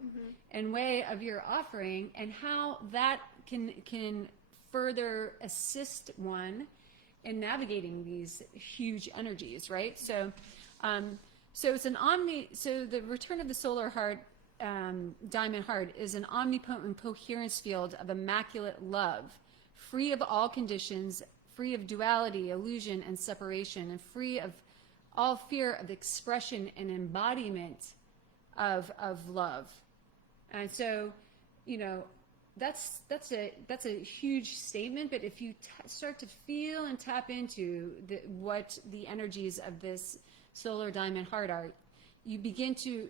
in way of your offering, and how that can further assist one in navigating these huge energies, right? So it's so the return of the solar heart, diamond heart, is an omnipotent coherence field of immaculate love, free of all conditions, free of duality, illusion, and separation, and free of all fear of expression and embodiment of love. And so, that's a huge statement. But if you start to feel and tap into what the energies of this solar diamond heart are, you begin to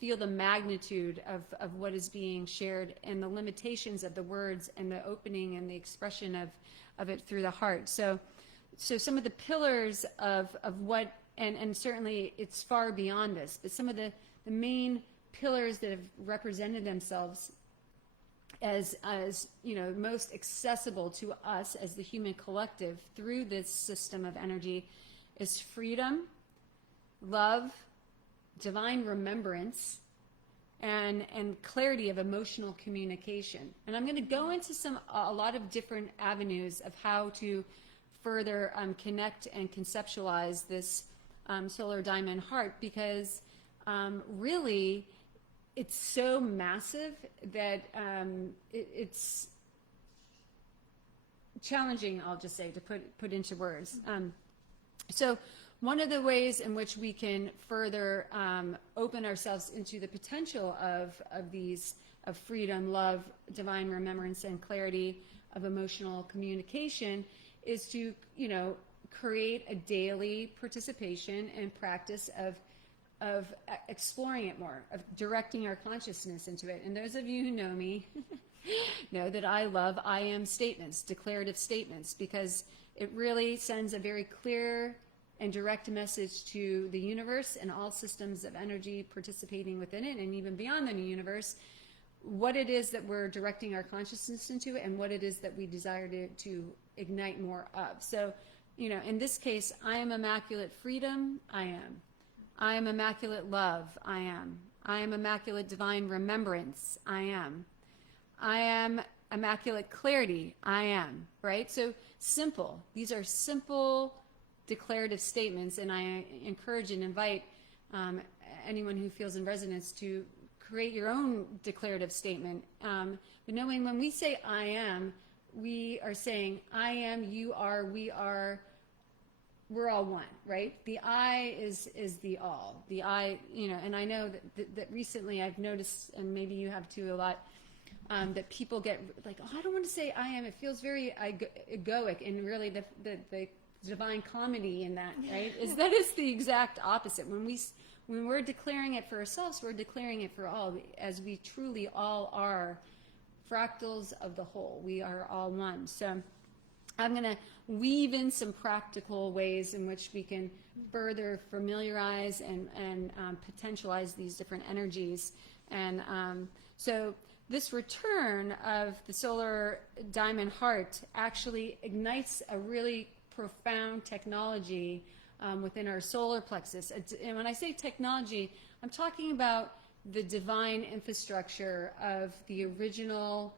feel the magnitude of what is being shared, and the limitations of the words, and the opening and the expression of it through the heart. So some of the pillars of what, and certainly it's far beyond this, but some of the main pillars that have represented themselves as most accessible to us as the human collective through this system of energy is freedom, love, divine remembrance, and clarity of emotional communication. And I'm going to go into a lot of different avenues of how to further connect and conceptualize this solar diamond heart, because really it's so massive that it's challenging, I'll just say, to put into words. So one of the ways in which we can further open ourselves into the potential of freedom, love, divine remembrance, and clarity of emotional communication is to, create a daily participation and practice of exploring it more, of directing our consciousness into it. And those of you who know me know that I love I am statements, declarative statements, because it really sends a very clear and direct message to the universe and all systems of energy participating within it, and even beyond the universe, what it is that we're directing our consciousness into, and what it is that we desire to ignite more of. So, in this case, I am immaculate freedom, I am. I am immaculate love, I am. I am immaculate divine remembrance, I am. I am immaculate clarity, I am, right? So simple. These are simple declarative statements, and I encourage and invite anyone who feels in resonance to create your own declarative statement. But knowing when we say I am, we are saying I am, you are, we are, we're all one, right? The I is the all. The I, and I know that recently I've noticed, and maybe you have too a lot, that people get like, oh, I don't want to say I am. It feels very egoic, and really the divine comedy in that, right? Is that it's the exact opposite. When we're declaring it for ourselves, we're declaring it for all, as we truly all are fractals of the whole. We are all one. So I'm going to weave in some practical ways in which we can further familiarize and potentialize these different energies. And so this return of the solar diamond heart actually ignites a really profound technology within our solar plexus. And when I say technology, I'm talking about the divine infrastructure of the original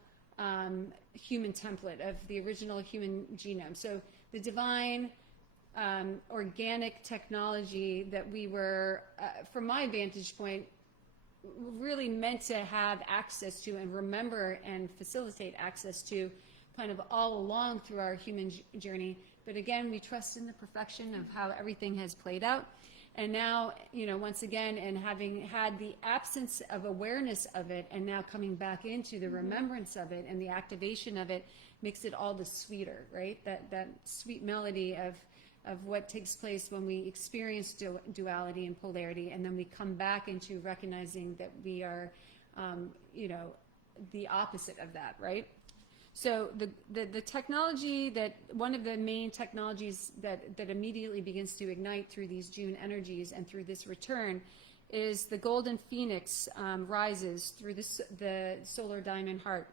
human template, of the original human genome. So the divine organic technology that we were, from my vantage point, really meant to have access to and remember and facilitate access to kind of all along through our human journey. But again, we trust in the perfection of how everything has played out. And now, once again, and having had the absence of awareness of it, and now coming back into the remembrance of it and the activation of it, makes it all the sweeter, right? That sweet melody of what takes place when we experience duality and polarity, and then we come back into recognizing that we are, the opposite of that, right? So the technology one of the main technologies that immediately begins to ignite through these June energies and through this return is the golden phoenix rises through the solar diamond heart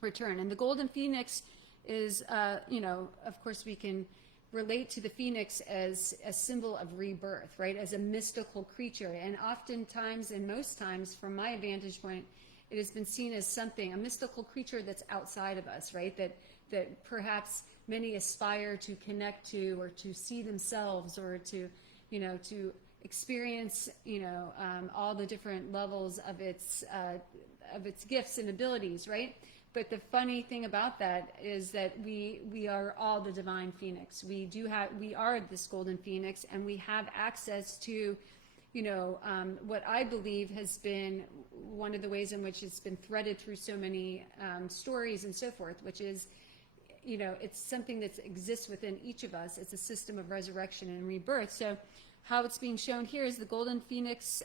return. And the golden phoenix is, of course we can relate to the phoenix as a symbol of rebirth, right? As a mystical creature. And oftentimes, and most times, from my vantage point, it has been seen as something, a mystical creature that's outside of us, right? That perhaps many aspire to connect to, or to see themselves, or to experience, all the different levels of its gifts and abilities, right? But the funny thing about that is that we are all the divine phoenix. We are this golden phoenix, and we have access to, what I believe has been one of the ways in which it's been threaded through so many stories and so forth, which is, it's something that exists within each of us. It's a system of resurrection and rebirth. So how it's being shown here is the golden phoenix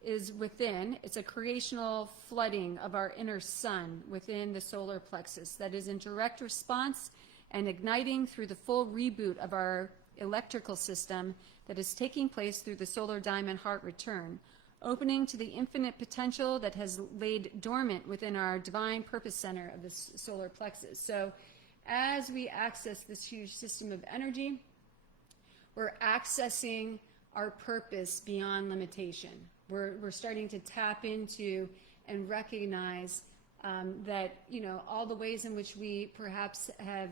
is within. It's a creational flooding of our inner sun within the solar plexus that is in direct response and igniting through the full reboot of our electrical system that is taking place through the solar diamond heart return, opening to the infinite potential that has laid dormant within our divine purpose center of the solar plexus. So as we access this huge system of energy, we're accessing our purpose beyond limitation. We're starting to tap into and recognize that, all the ways in which we perhaps have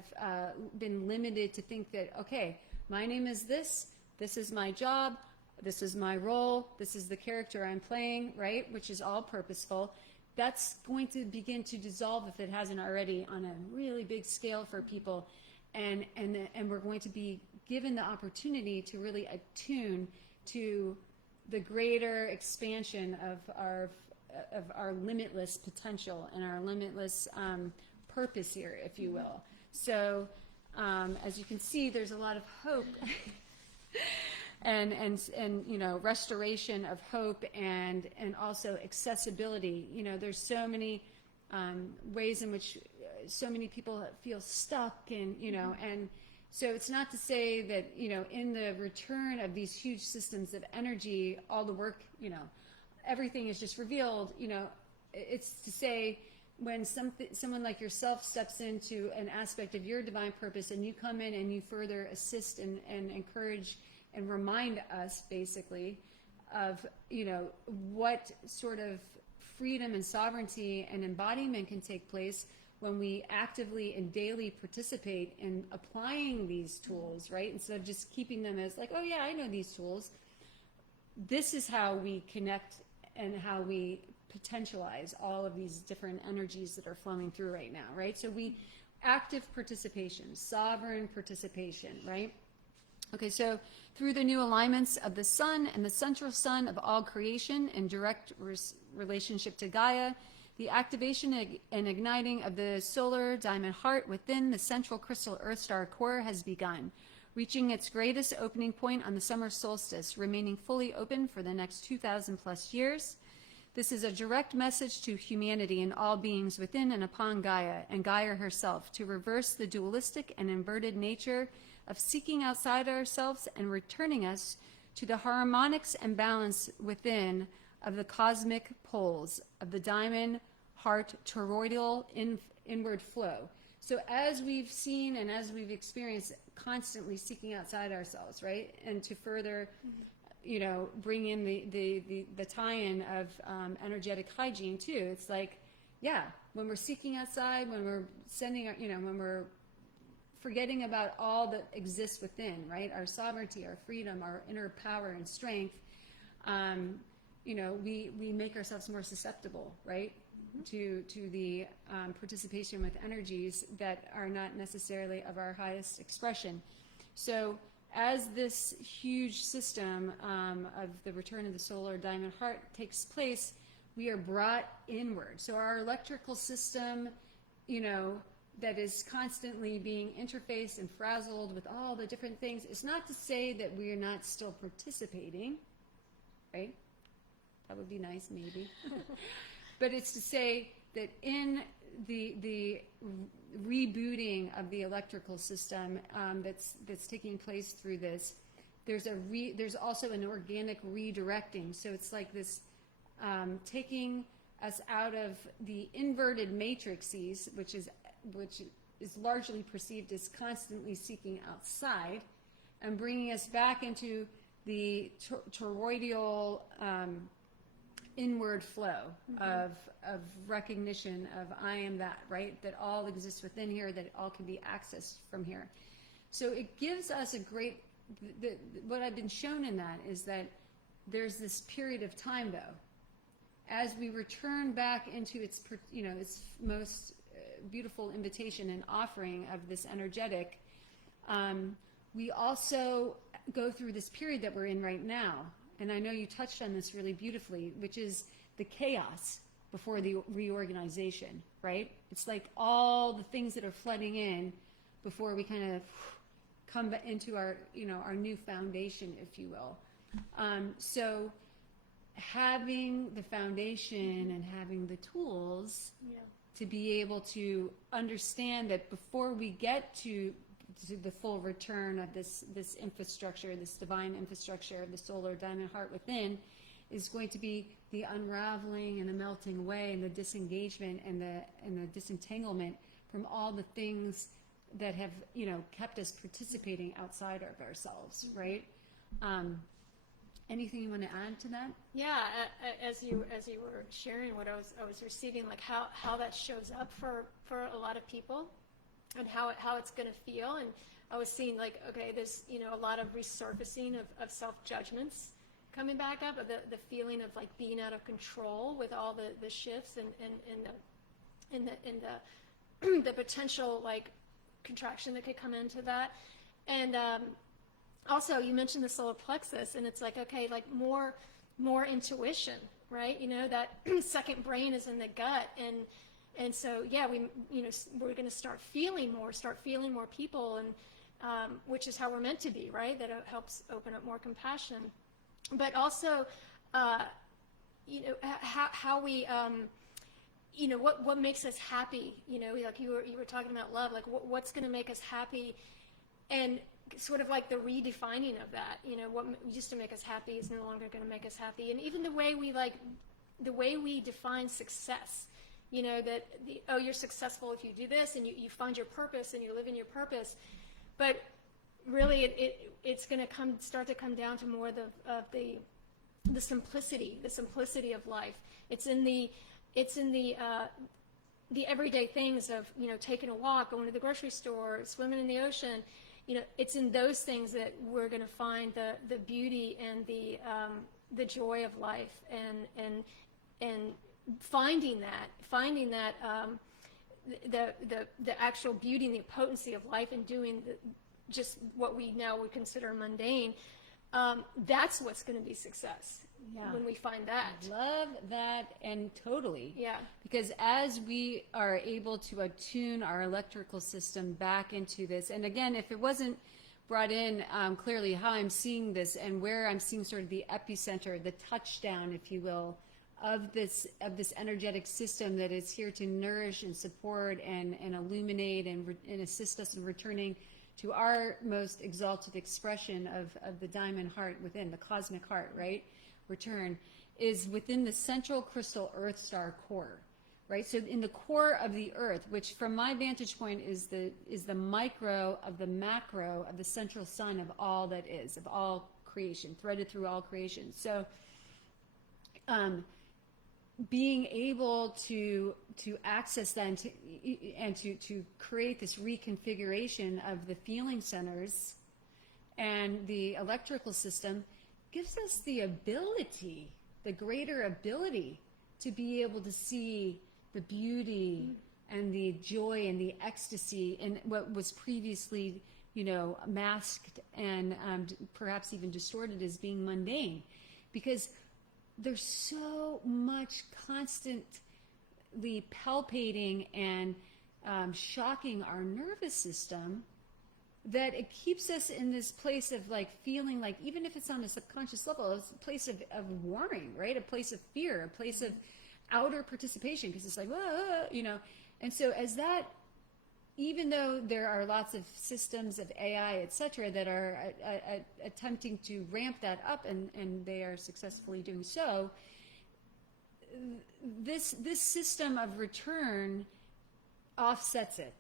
been limited to think that, okay, my name is this is my job, this is my role, this is the character I'm playing, right? Which is all purposeful. That's going to begin to dissolve, if it hasn't already, on a really big scale for people. And we're going to be given the opportunity to really attune to the greater expansion of our limitless potential and our limitless purpose here, if you will. So as you can see, there's a lot of hope and restoration of hope and also accessibility. There's so many ways in which so many people feel stuck, and so it's not to say that in the return of these huge systems of energy, all the work, everything is just revealed. It's to say, when someone like yourself steps into an aspect of your divine purpose, and you come in and you further assist and encourage and remind us, basically, of what sort of freedom and sovereignty and embodiment can take place when we actively and daily participate in applying these tools, right? Instead of just keeping them as like, oh yeah, I know these tools. This is how we connect and how we potentialize all of these different energies that are flowing through right now, right? So active participation, sovereign participation, right? Okay, so through the new alignments of the sun and the central sun of all creation in direct relationship to Gaia, the activation and igniting of the solar diamond heart within the central crystal earth star core has begun, reaching its greatest opening point on the summer solstice, remaining fully open for the next 2,000 plus years. This is a direct message to humanity and all beings within and upon Gaia and Gaia herself to reverse the dualistic and inverted nature of seeking outside ourselves and returning us to the harmonics and balance within of the cosmic poles of the diamond heart toroidal inward flow. So as we've seen and as we've experienced, constantly seeking outside ourselves, right? And to further, you know, bring in the tie-in of energetic hygiene too. It's like, yeah, when we're seeking outside, when we're sending our, you know, when we're forgetting about all that exists within, right? Our sovereignty, our freedom, our inner power and strength, you know, we make ourselves more susceptible, right? To the participation with energies that are not necessarily of our highest expression. So as this huge system of the return of the solar diamond heart takes place, we are brought inward. So our electrical system, you know, that is constantly being interfaced and frazzled with all the different things, it's not to say that we are not still participating, right? That would be nice, maybe. But it's to say that in the rebooting of the electrical system that's taking place through this, there's also an organic redirecting. So it's like this taking us out of the inverted matrices, which is largely perceived as constantly seeking outside, and bringing us back into the toroidal inward flow of recognition of I am that, right? That all exists within here, that it all can be accessed from here. So it gives us a great, what I've been shown in that is that there's this period of time though, as we return back into its, you know, its most beautiful invitation and offering of this energetic, we also go through this period that we're in right now. And I know you touched on this really beautifully, which is the chaos before the reorganization, right? It's like all the things that are flooding in before we kind of come into our, you know, our new foundation, if you will. So having the foundation and having the tools to be able to understand that before we get to the full return of this infrastructure, this divine infrastructure of the solar diamond heart within, is going to be the unraveling and the melting away and the disengagement and the disentanglement from all the things that have, you know, kept us participating outside of ourselves, right? Anything you want to add to that? Yeah, as you were sharing what I was receiving, like how that shows up for a lot of people, and how it's going to feel. And I was seeing like, okay, there's, you know, a lot of resurfacing of self-judgments coming back up, the feeling of like being out of control with all the shifts and the potential like contraction that could come into that. And also you mentioned the solar plexus, and it's like, okay, like more intuition, right? You know, that second brain is in the gut, and so, yeah, we're going to start feeling more people, and which is how we're meant to be, right? That helps open up more compassion. But also, you know, how we, you know, what makes us happy? You know, like you were talking about love, like what's going to make us happy, and sort of like the redefining of that. You know, what used to make us happy is no longer going to make us happy, and even the way we define success. You know, that you're successful if you do this, and you find your purpose and you live in your purpose. But really, it's going to start to come down to more of the simplicity of life. It's in the everyday things of, you know, taking a walk, going to the grocery store, swimming in the ocean. You know, it's in those things that we're going to find the beauty and the joy of life, and finding that the actual beauty and the potency of life, and doing just what we now would consider mundane, that's what's going to be success. Yeah. When we find that. Love that, and totally. Yeah. Because as we are able to attune our electrical system back into this, and again, if it wasn't brought in clearly how I'm seeing this and where I'm seeing sort of the epicenter, the touchdown, if you will, of this energetic system that is here to nourish and support and illuminate and assist us in returning to our most exalted expression of the diamond heart within, the cosmic heart, right? Return is within the central crystal Earth star core, right? So in the core of the Earth, which from my vantage point is the micro of the macro of the central sun of all that is, of all creation, threaded through all creation. So being able to access that and to create this reconfiguration of the feeling centers and the electrical system gives us the ability, the greater ability to be able to see the beauty and the joy and the ecstasy in what was previously, masked and perhaps even distorted as being mundane. Because there's so much constantly palpating and shocking our nervous system that it keeps us in this place of like feeling like, even if it's on a subconscious level, it's a place of warring, right? A place of fear, a place of outer participation, because it's like, whoa, And so as that, even though there are lots of systems of AI, et cetera, that are attempting to ramp that up, and they are successfully doing so, this system of return offsets it.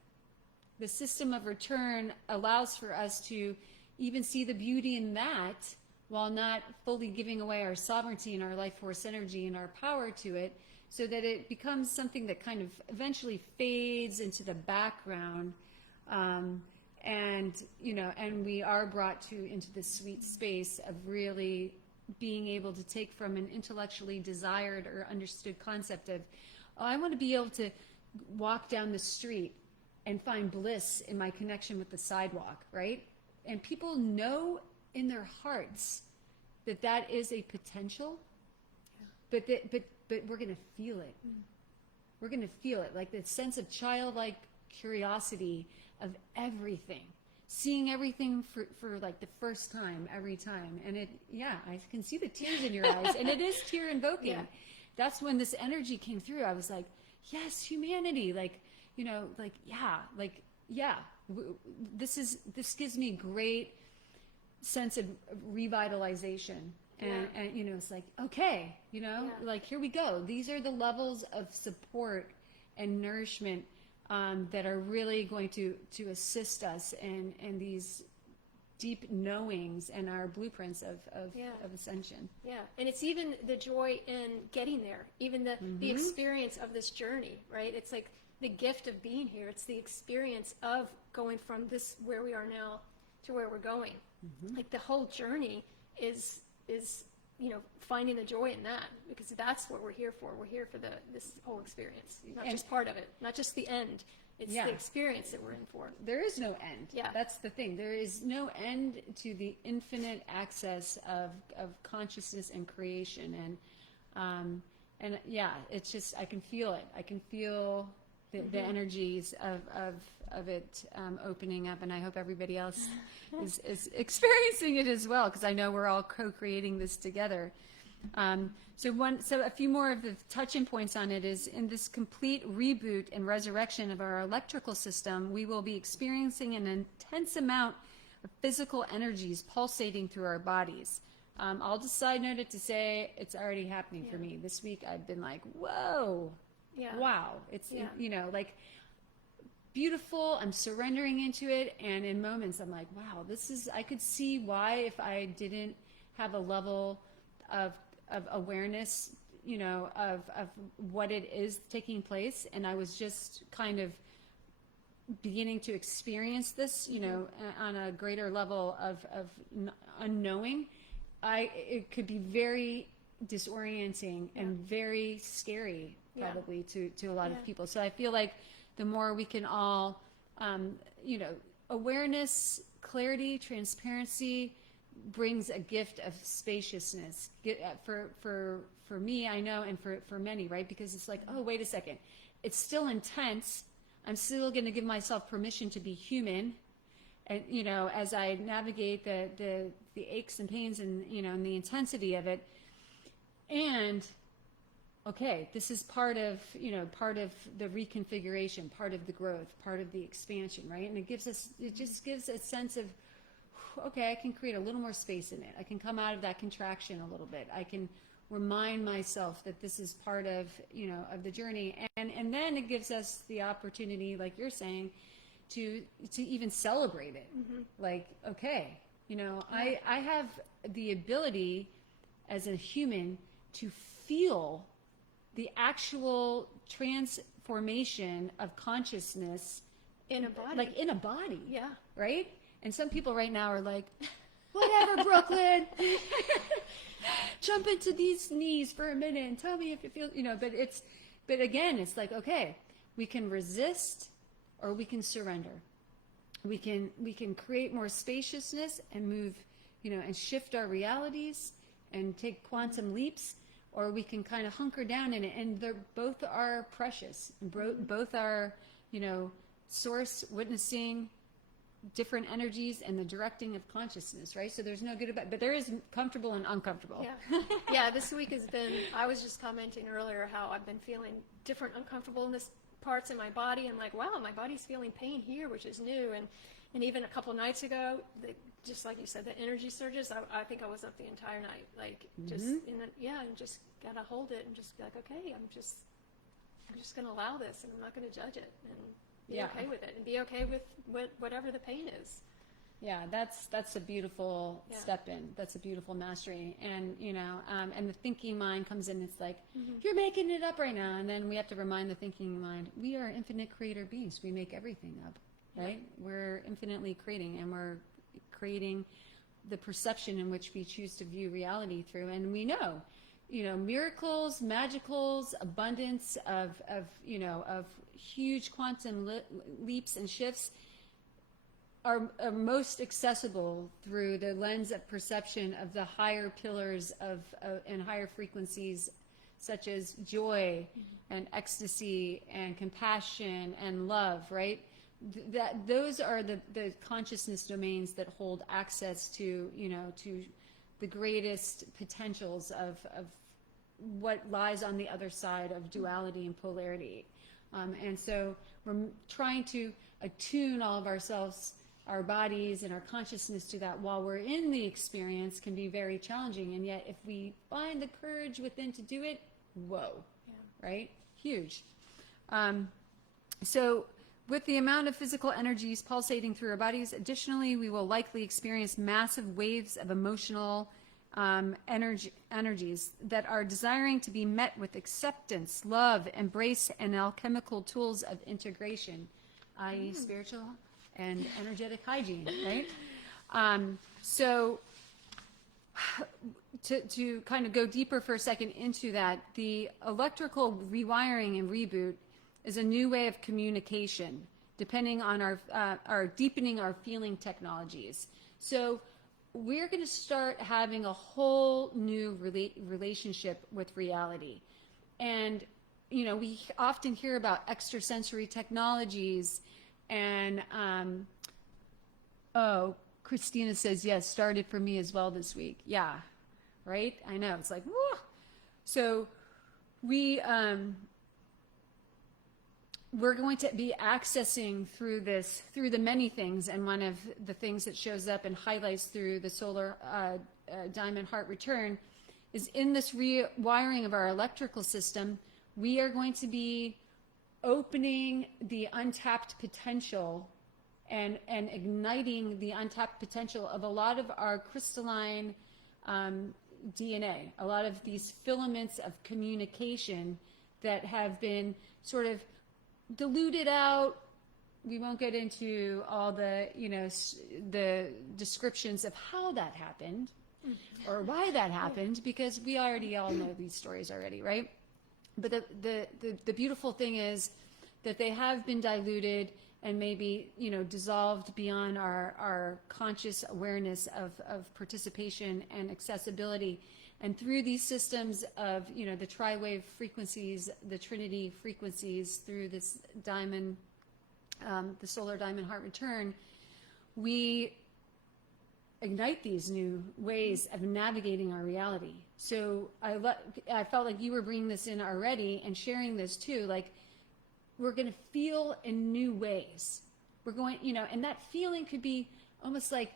The system of return allows for us to even see the beauty in that while not fully giving away our sovereignty and our life force energy and our power to it, so that it becomes something that kind of eventually fades into the background, and we are brought into this sweet space of really being able to take from an intellectually desired or understood concept of, oh, I want to be able to walk down the street and find bliss in my connection with the sidewalk, right? And people know in their hearts that that is a potential, but we're going to feel it. We're going to feel it, like the sense of childlike curiosity of everything, seeing everything for like the first time, every time. And I can see the tears in your eyes, and it is tear invoking. Yeah. That's when this energy came through. I was like, yes, humanity, this gives me great sense of revitalization. And it's like, okay, like, here we go. These are the levels of support and nourishment that are really going to assist us in these deep knowings and our blueprints of ascension. Yeah, and it's even the joy in getting there, even the experience of this journey, right? It's like the gift of being here. It's the experience of going from this, where we are now, to where we're going. Like the whole journey is finding the joy in that, because that's what we're here for. We're here for this whole experience, not just part of it, not just the end. It's the experience that we're in for. There is no end. Yeah. That's the thing. There is no end to the infinite access of consciousness and creation. And it's just, I can feel it. I can feel the energies of it opening up, and I hope everybody else is experiencing it as well, because I know we're all co-creating this together. So a few more of the touching points on it is, in this complete reboot and resurrection of our electrical system, we will be experiencing an intense amount of physical energies pulsating through our bodies. I'll just side note it to say it's already happening for me. This week I've been like, whoa, wow. It's, like beautiful. I'm surrendering into it. And in moments I'm like, wow, I could see why, if I didn't have a level of awareness, of what it is taking place, and I was just kind of beginning to experience this, on a greater level of unknowing, it could be very disorienting and very scary, probably to a lot of people. So I feel like the more we can all, awareness, clarity, transparency brings a gift of spaciousness for me, I know, and for many, right? Because it's like, oh, wait a second, it's still intense. I'm still going to give myself permission to be human, and, as I navigate the aches and pains and, and the intensity of it. And okay, this is part of the reconfiguration, part of the growth, part of the expansion, right? And it just gives a sense of, okay, I can create a little more space in it. I can come out of that contraction a little bit. I can remind myself that this is part of, of the journey. And then it gives us the opportunity, like you're saying, to even celebrate it. Like, okay, I have the ability as a human to feel the actual transformation of consciousness in a body. Like in a body. Yeah. Right? And some people right now are like, whatever, Brooklyn. Jump into these knees for a minute and tell me if it feels, but again, it's like, okay, we can resist or we can surrender. We can create more spaciousness and move, and shift our realities and take quantum leaps, or we can kind of hunker down in it. And both are precious. Both are, source witnessing different energies and the directing of consciousness, right? So there's no good about, but there is comfortable and uncomfortable. Yeah. Yeah, this week has been, I was just commenting earlier how I've been feeling different uncomfortableness parts in my body, and like, wow, my body's feeling pain here, which is new. And even a couple nights ago, just like you said, the energy surges, I think I was up the entire night, like just and just gotta hold it and just be like, okay, I'm just gonna allow this, and I'm not gonna judge it, and be okay with it, and be okay with whatever the pain is. Yeah, that's a beautiful step in. That's a beautiful mastery. And, and the thinking mind comes in, it's like, you're making it up right now. And then we have to remind the thinking mind, we are infinite creator beings. We make everything up, right? We're infinitely creating, and we're creating the perception in which we choose to view reality through. And we know, miracles, magicals, abundance of huge quantum leaps and shifts are most accessible through the lens of perception of the higher pillars of and higher frequencies, such as joy and ecstasy and compassion and love, right? Those are the consciousness domains that hold access to, to the greatest potentials of what lies on the other side of duality and polarity. And so we're trying to attune all of ourselves, our bodies and our consciousness to that while we're in the experience can be very challenging. And yet if we find the courage within to do it, whoa, right? Huge. So with the amount of physical energies pulsating through our bodies, additionally, we will likely experience massive waves of emotional energies that are desiring to be met with acceptance, love, embrace, and alchemical tools of integration, i.e. spiritual and energetic hygiene, right? So to kind of go deeper for a second into that, the electrical rewiring and reboot is a new way of communication, depending on our deepening our feeling technologies. So we're going to start having a whole new relationship with reality. And, we often hear about extrasensory technologies and, Christina says, yes, started for me as well this week. Yeah, right? I know. It's like, whoa. So we're going to be accessing through the many things, and one of the things that shows up and highlights through the solar diamond heart return is in this rewiring of our electrical system, we are going to be opening the untapped potential and igniting the untapped potential of a lot of our crystalline DNA, a lot of these filaments of communication that have been sort of diluted out. We won't get into all the, the descriptions of how that happened or why that happened, because we already all know these stories already, right? But the beautiful thing is that they have been diluted and maybe, dissolved beyond our conscious awareness of participation and accessibility. And through these systems of, the tri-wave frequencies, the trinity frequencies, through this diamond, the solar diamond heart return, we ignite these new ways of navigating our reality. So I felt like you were bringing this in already and sharing this too. Like, we're going to feel in new ways. We're going, and that feeling could be almost like,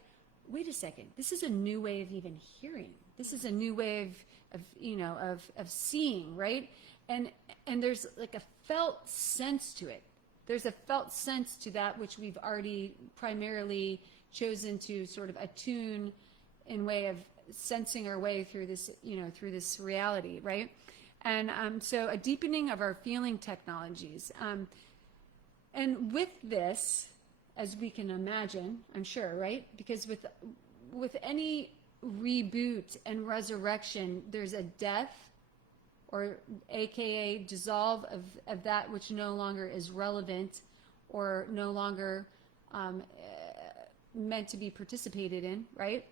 wait a second, this is a new way of even hearing. This is a new way of seeing, right? And there's like a felt sense to it. There's a felt sense to that which we've already primarily chosen to sort of attune in way of sensing our way through this, through this reality, right? And so a deepening of our feeling technologies. And with this, as we can imagine, I'm sure, right? Because with any reboot and resurrection, there's a death, or AKA dissolve of that which no longer is relevant or no longer meant to be participated in, right?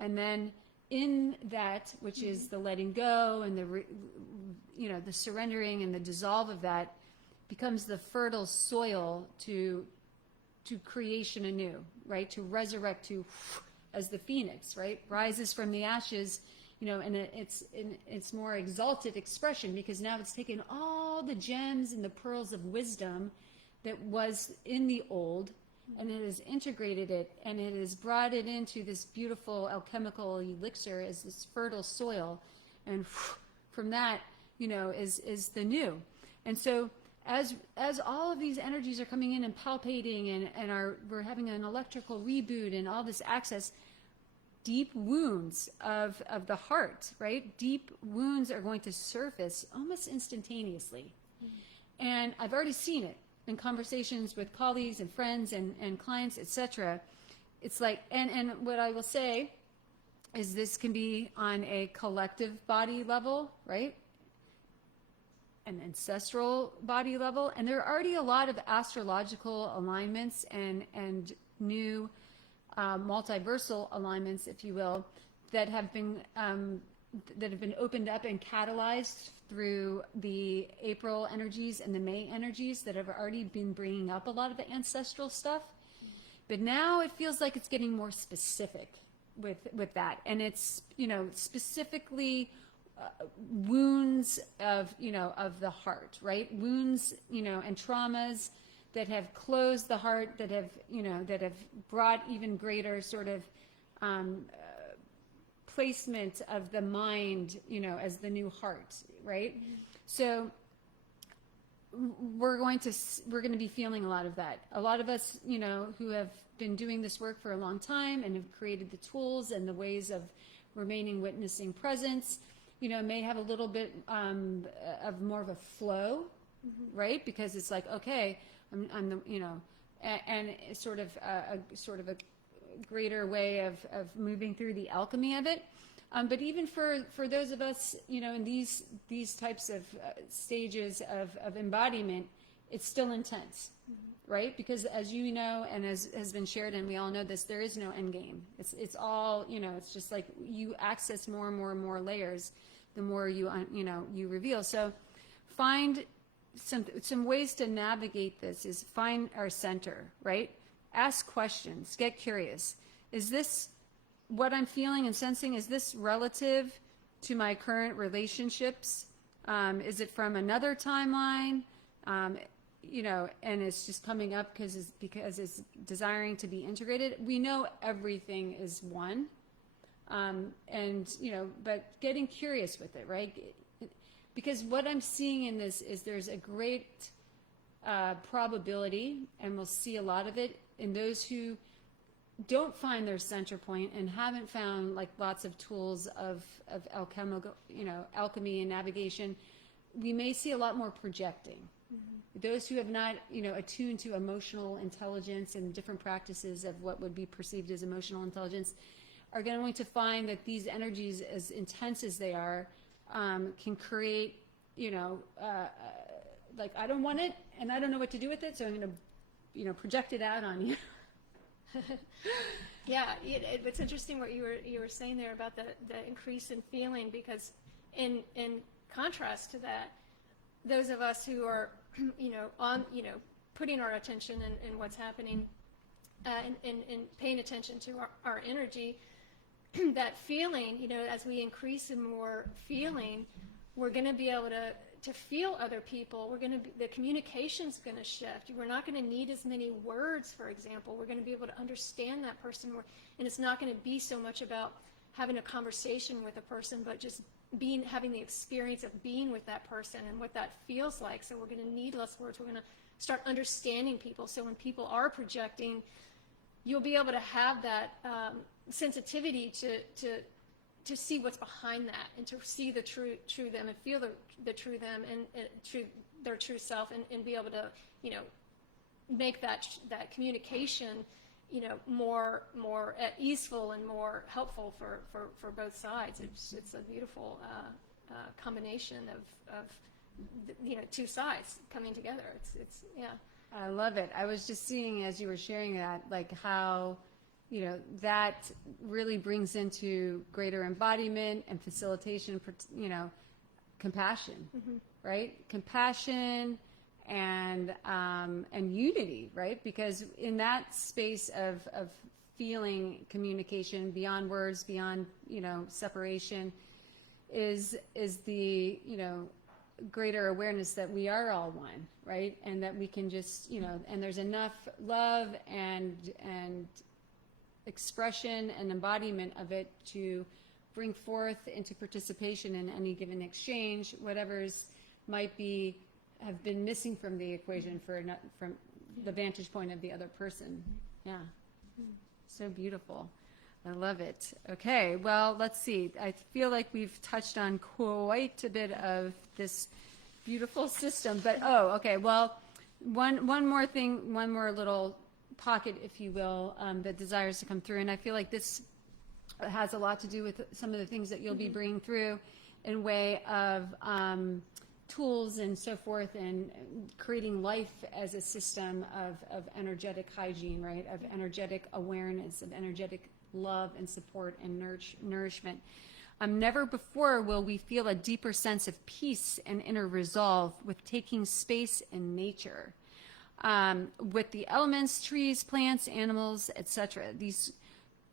And then in that, which is the letting go and the surrendering and the dissolve of that, becomes the fertile soil to creation anew, right? To resurrect, as the phoenix, right? Rises from the ashes, and it's more exalted expression, because now it's taken all the gems and the pearls of wisdom that was in the old, and it has integrated it, and it has brought it into this beautiful alchemical elixir as this fertile soil, and from that, is the new. And so as all of these energies are coming in and palpating, and we're having an electrical reboot and all this access, deep wounds of the heart, right? Deep wounds are going to surface almost instantaneously. And I've already seen it in conversations with colleagues and friends and clients, etc. It's like, and what I will say is this can be on a collective body level, right? An ancestral body level. And there are already a lot of astrological alignments and new multiversal alignments, if you will, that have been opened up and catalyzed through the April energies and the May energies that have already been bringing up a lot of the ancestral stuff. But now it feels like it's getting more specific with that, and it's specifically wounds of the heart, right? Wounds, and traumas that have closed the heart, that have brought even greater sort of placement of the mind, as the new heart, right? So we're going to be feeling a lot of that. A lot of us, who have been doing this work for a long time and have created the tools and the ways of remaining witnessing presence, may have a little bit of more of a flow, right? Because it's like, okay, I'm the, and it's sort of a greater way of moving through the alchemy of it. But even for those of us, in these types of stages of embodiment, it's still intense, right? Because as you know, and as has been shared, and we all know this, there is no end game. It's all, it's just like you access more and more and more layers, the more you reveal. So find some ways to navigate this is find our center, right? Ask questions, get curious. Is this what I'm feeling and sensing? Is this relative to my current relationships? Is it from another timeline? And it's just coming up because it's desiring to be integrated. We know everything is one, but getting curious with it, right? Because what I'm seeing in this is there's a great probability, and we'll see a lot of it in those who don't find their center point and haven't found like lots of tools of alchemy and navigation. We may see a lot more projecting. Those who have not, attuned to emotional intelligence and different practices of what would be perceived as emotional intelligence are going to find that these energies, as intense as they are, can create, like, I don't want it and I don't know what to do with it, so I'm going to, project it out on you. Yeah, it's interesting what you were saying there about the increase in feeling, because in contrast to that, those of us who are, putting our attention in what's happening and paying attention to our energy, that feeling, you know, as we increase in more feeling, we're going to be able to feel other people. The communication's going to shift. We're not going to need as many words, for example. We're going to be able to understand that person more, and it's not going to be so much about having a conversation with a person, but just having the experience of being with that person and what that feels like. So we're going to need less words. We're going to start understanding people. So when people are projecting, you'll be able to have that sensitivity to see what's behind that, and to see the true them, and feel the true them, and their true self, and be able to, you know, make that communication, you know, more easeful and more helpful for both sides. It's a beautiful combination of you know, two sides coming together. It's yeah. I love it. I was just seeing as you were sharing that, like how, you know, that really brings into greater embodiment and facilitation, you know, compassion, right? Compassion and unity, right? Because in that space of feeling communication beyond words, beyond, you know, separation, is the, you know, greater awareness that we are all one, right? And that we can just, you know, and there's enough love and expression and embodiment of it to bring forth into participation in any given exchange whatever's might be have been missing from the equation from the vantage point of the other person. Yeah. So beautiful. I love it. Okay, well, let's see. I feel like we've touched on quite a bit of this beautiful system, but okay. Well, one more thing, one more little pocket, if you will, that desires to come through, and I feel like this has a lot to do with some of the things that you'll be bringing through in way of tools and so forth, and creating life as a system of energetic hygiene, right? Of energetic awareness, of energetic love and support and nourishment. Never before will we feel a deeper sense of peace and inner resolve with taking space in nature, with the elements, trees, plants, animals, etc. These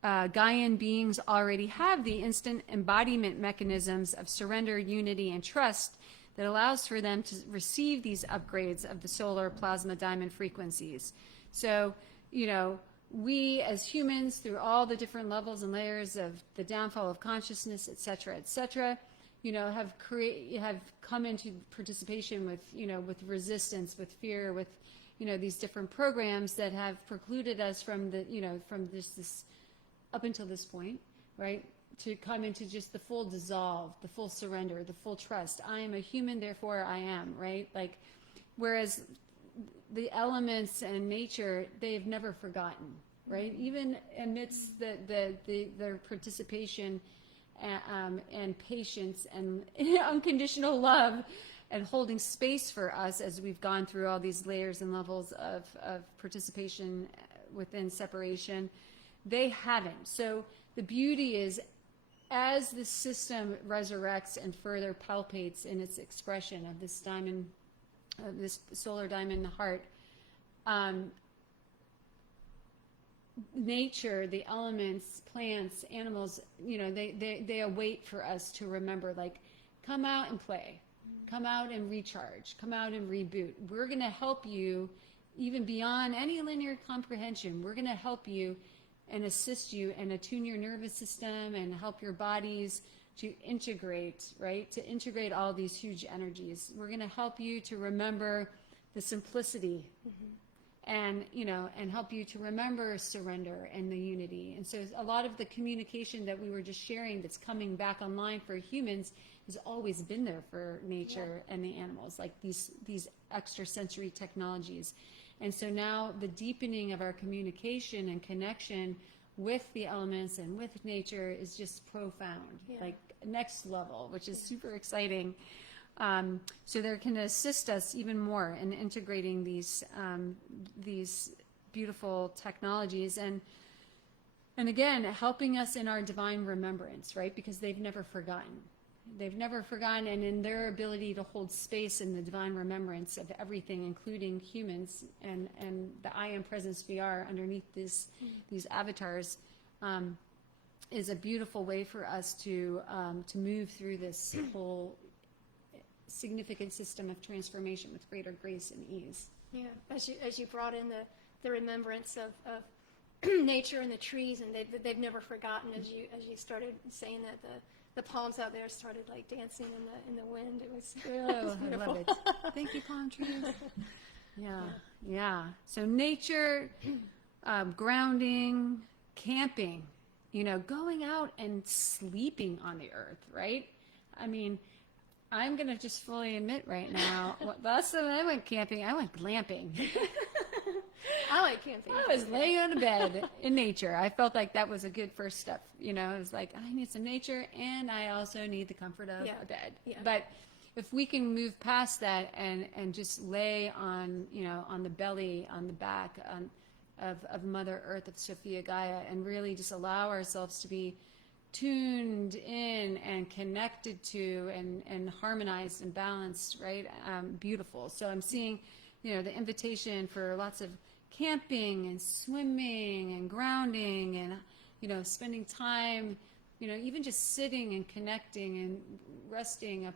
Gaian beings already have the instant embodiment mechanisms of surrender, unity, and trust that allows for them to receive these upgrades of the solar plasma diamond frequencies. So, you know, we as humans, through all the different levels and layers of the downfall of consciousness, et cetera, you know, have come into participation with, you know, with resistance, with fear, with, you know, these different programs that have precluded us from the, you know, from this up until this point, right? To come into just the full dissolve, the full surrender, the full trust. I am a human, therefore I am, right? Like, whereas the elements and nature, they have never forgotten, right? Even amidst their participation and patience and unconditional love and holding space for us as we've gone through all these layers and levels of participation within separation, they haven't. So the beauty is, as the system resurrects and further palpates in its expression of this diamond, this solar diamond heart, nature, the elements, plants, animals, you know, they await for us to remember, like, come out and play, come out and recharge, come out and reboot. We're going to help you even beyond any linear comprehension. We're going to help you and assist you and attune your nervous system and help your bodies to integrate, right? To integrate all these huge energies. We're going to help you to remember the simplicity and, you know, and help you to remember surrender and the unity. And so a lot of the communication that we were just sharing that's coming back online for humans has always been there for nature and the animals, like these extrasensory technologies. And so now the deepening of our communication and connection with the elements and with nature is just profound, like next level, which is super exciting. So they can assist us even more in integrating these beautiful technologies and again, helping us in our divine remembrance, right? Because they've never forgotten. They've never forgotten, and in their ability to hold space in the divine remembrance of everything, including humans and the I am presence we are underneath these avatars, is a beautiful way for us to move through this whole significant system of transformation with greater grace and ease. Yeah, as you brought in the remembrance of nature and the trees, and they've never forgotten. As you started saying that, the palms out there started like dancing in the wind. It was, I love it. Thank you, palm trees. Yeah. So nature, grounding, camping, going out and sleeping on the earth, right? I mean, I'm going to just fully admit right now, last time I went camping, I went glamping. I like camping. I was laying on a bed in nature. I felt like that was a good first step. It was like, I need some nature, and I also need the comfort of a bed. Yeah. But if we can move past that and just lay on, on the belly, on the back of Mother Earth, of Sophia Gaia, and really just allow ourselves to be tuned in and connected to and harmonized and balanced, right? Beautiful. So I'm seeing, the invitation for lots of camping and swimming and grounding and, spending time, even just sitting and connecting and resting up,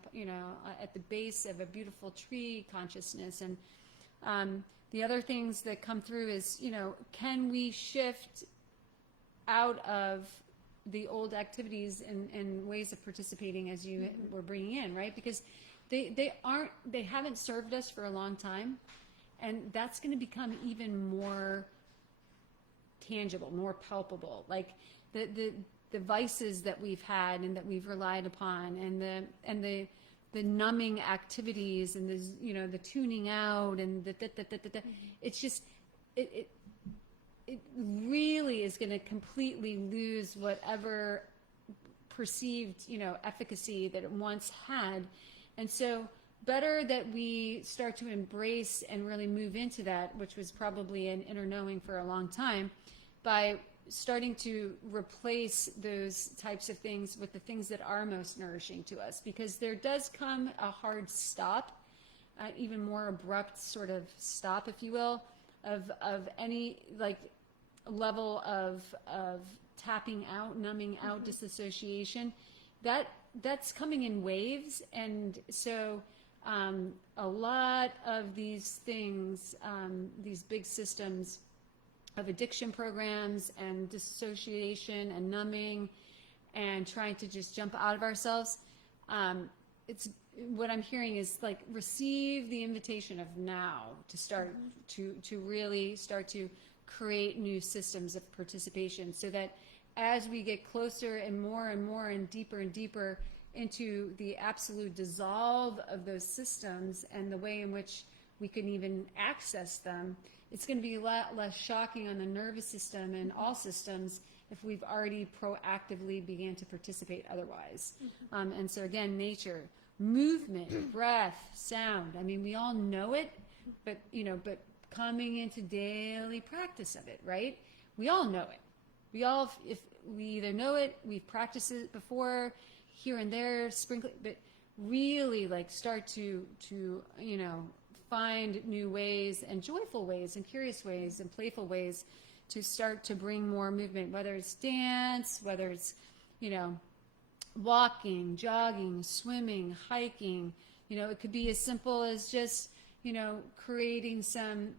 at the base of a beautiful tree consciousness. And the other things that come through is, can we shift out of the old activities and ways of participating as you were bringing in, right? Because they haven't served us for a long time, and that's going to become even more tangible, more palpable. Like the vices that we've had and that we've relied upon, and the numbing activities and the tuning out and it's just it really is going to completely lose whatever perceived, efficacy that it once had. And so better that we start to embrace and really move into that, which was probably an inner knowing for a long time, by starting to replace those types of things with the things that are most nourishing to us. Because there does come a hard stop, even more abrupt sort of stop, if you will, of any like level of tapping out, numbing out, disassociation. That's coming in waves. And so a lot of these things, these big systems of addiction programs and dissociation and numbing and trying to just jump out of ourselves, it's what I'm hearing is like receive the invitation of now to start to really start to create new systems of participation, so that as we get closer and more and deeper into the absolute dissolve of those systems and the way in which we can even access them, it's going to be a lot less shocking on the nervous system and all systems if we've already proactively began to participate otherwise. And so again, nature, movement, breath, sound. I mean, we all know it, but coming into daily practice of it, right? We all know it. If we either know it, we've practiced it before, here and there, sprinkling, but really like start to find new ways and joyful ways and curious ways and playful ways to start to bring more movement, whether it's dance, whether it's, walking, jogging, swimming, hiking. It could be as simple as just, creating some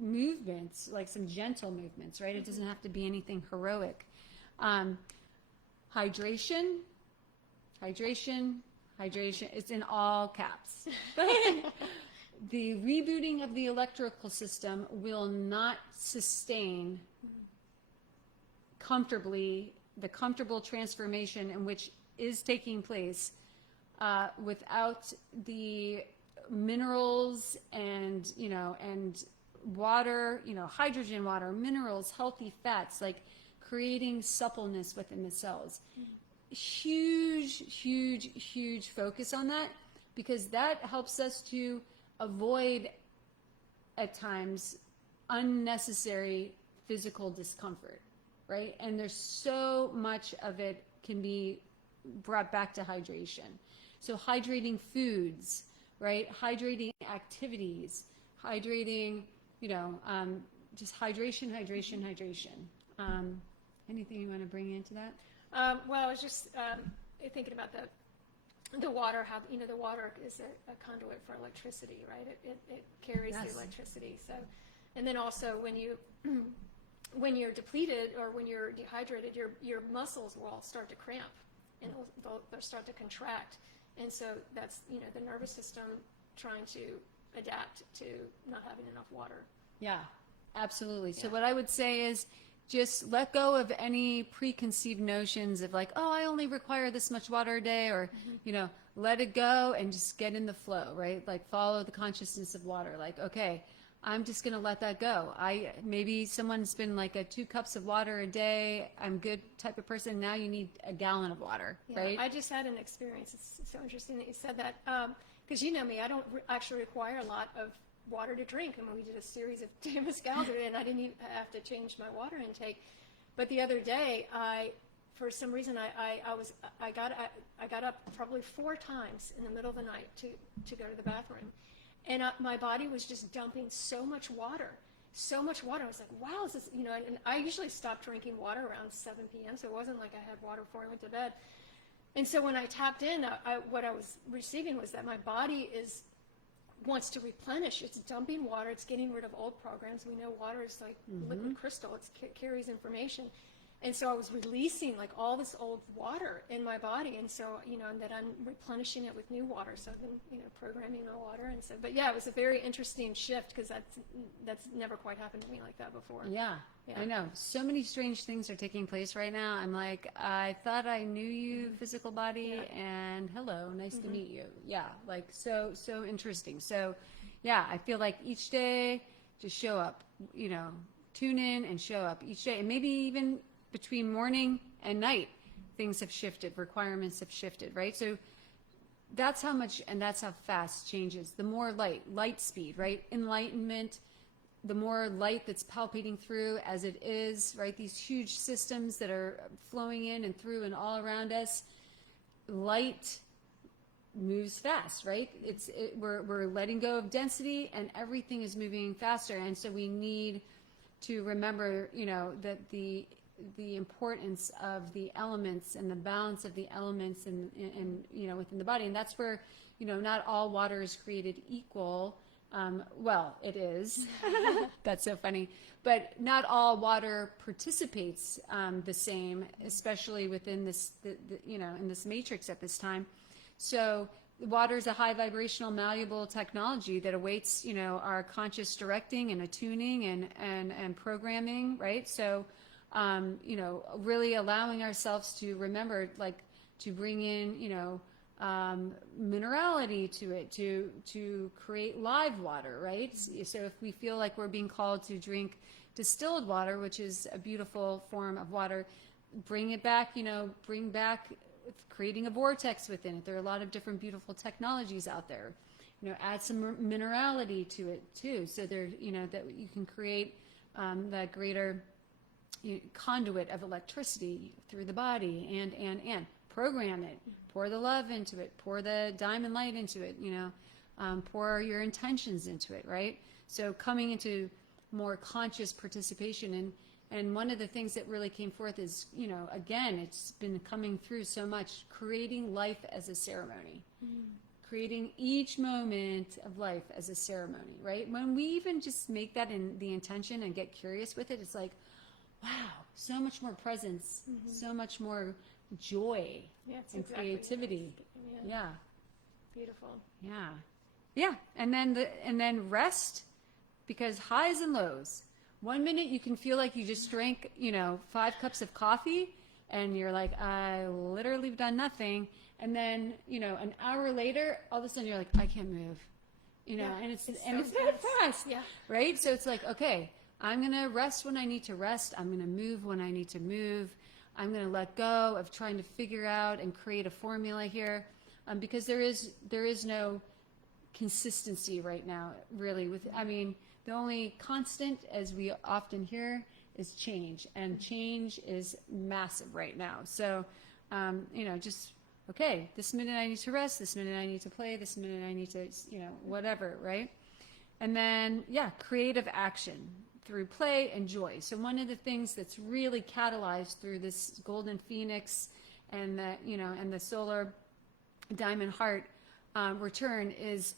movements, like some gentle movements, right? It doesn't have to be anything heroic. Hydration. It's in all caps. The rebooting of the electrical system will not sustain comfortably the comfortable transformation in which is taking place without the minerals and water, hydrogen, water, minerals, healthy fats, like creating suppleness within the cells. Huge focus on that, because that helps us to avoid at times unnecessary physical discomfort, right? And there's so much of it can be brought back to hydration. So hydrating foods, right? Hydrating activities, hydrating, just hydration. Anything you want to bring into that? Well, I was just thinking about the water, how, the water is a conduit for electricity, right? It carries the electricity. So, and then also when you're depleted or when you're dehydrated, your muscles will all start to cramp and they'll start to contract. And so that's, the nervous system trying to adapt to not having enough water. Yeah, absolutely. So what I would say is just let go of any preconceived notions of like, oh, I only require this much water a day, or, let it go and just get in the flow, right? Like follow the consciousness of water. Like, okay, I'm just going to let that go. Maybe someone's been like a 2 cups of water a day. I'm good type of person. Now you need a gallon of water, right? I just had an experience. It's so interesting that you said that. Because you know me, I don't actually require a lot of water to drink. I mean, we did a series of temazcals today, and I didn't even have to change my water intake. But the other day, for some reason, I got up probably 4 times in the middle of the night to go to the bathroom, and my body was just dumping so much water. I was like, wow, is this, and I usually stop drinking water around 7 p.m., so it wasn't like I had water before I went to bed. And so when I tapped in, what I was receiving was that my body wants to replenish. It's dumping water. It's getting rid of old programs. We know water is like liquid crystal. It carries information. And so I was releasing like all this old water in my body. And so, and that I'm replenishing it with new water. So I've been, programming my water. And so, but yeah, it was a very interesting shift because that's never quite happened to me like that before. Yeah, I know. So many strange things are taking place right now. I'm like, I thought I knew you, physical body, and hello, nice to meet you. Yeah, like so interesting. So yeah, I feel like each day just show up, tune in and show up each day. And maybe even between morning and night, things have shifted, requirements have shifted, right? So that's how much and that's how fast changes. The more light speed, right? Enlightenment, the more light that's palpating through as it is, right? These huge systems that are flowing in and through and all around us, light moves fast, right? We're letting go of density and everything is moving faster. And so we need to remember, that the importance of the elements and the balance of the elements and within the body. And that's where, not all water is created equal. Well, it is. That's so funny. But not all water participates the same, especially within this, in this matrix at this time. So water is a high vibrational, malleable technology that awaits, our conscious directing and attuning and programming, right? So, really allowing ourselves to remember, like, to bring in, minerality to it, to create live water, right? So if we feel like we're being called to drink distilled water, which is a beautiful form of water, bring it back, bring back creating a vortex within it. There are a lot of different beautiful technologies out there. Add some minerality to it too, so there, that you can create that greater conduit of electricity through the body, and program it, pour the love into it, pour the diamond light into it, pour your intentions into it, right? So coming into more conscious participation. And one of the things that really came forth is, again, it's been coming through so much, creating life as a ceremony, creating each moment of life as a ceremony, right? When we even just make that in the intention and get curious with it, it's like, wow, so much more presence, so much more joy and creativity. Yeah. Beautiful. Yeah. And then rest, because highs and lows. 1 minute you can feel like you just drank, 5 cups of coffee and you're like, I literally have done nothing. And then, an hour later, all of a sudden you're like, I can't move, and it's that fast. Yeah. Right. So it's like, okay, I'm going to rest when I need to rest. I'm going to move when I need to move. I'm going to let go of trying to figure out and create a formula here, because there is no consistency right now, really. The only constant, as we often hear, is change, and change is massive right now. So just, okay, this minute I need to rest, this minute I need to play, this minute I need to, whatever, right? And then, creative action through play and joy. So one of the things that's really catalyzed through this golden phoenix and the solar diamond heart return is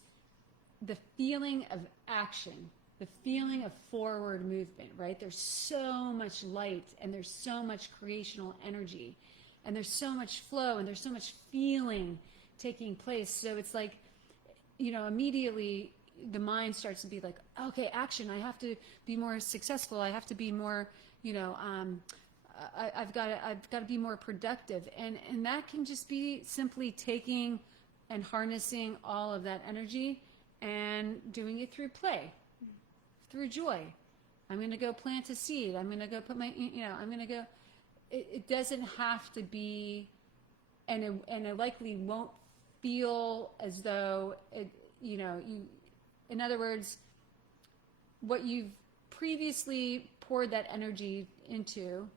the feeling of action, the feeling of forward movement, right? There's so much light and there's so much creational energy and there's so much flow and there's so much feeling taking place. So it's like, immediately the mind starts to be like, okay, action. I have to be more successful. I have to be more, I've got to be more productive. And that can just be simply taking and harnessing all of that energy and doing it through play, through joy. I'm going to go plant a seed. I'm going to go put my, I'm going to go. It doesn't have to be, and it likely won't feel as though it, in other words, what you've previously poured that energy into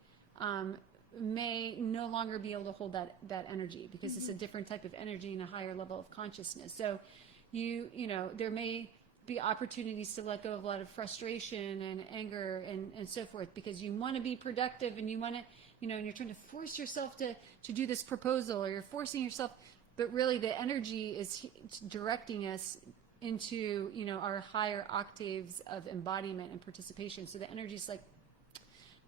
may no longer be able to hold that energy because it's a different type of energy and a higher level of consciousness. So there may be opportunities to let go of a lot of frustration and anger and so forth because you want to be productive and you want to, and you're trying to force yourself to do this proposal or you're forcing yourself, but really the energy is directing us into, our higher octaves of embodiment and participation. So the energy is like,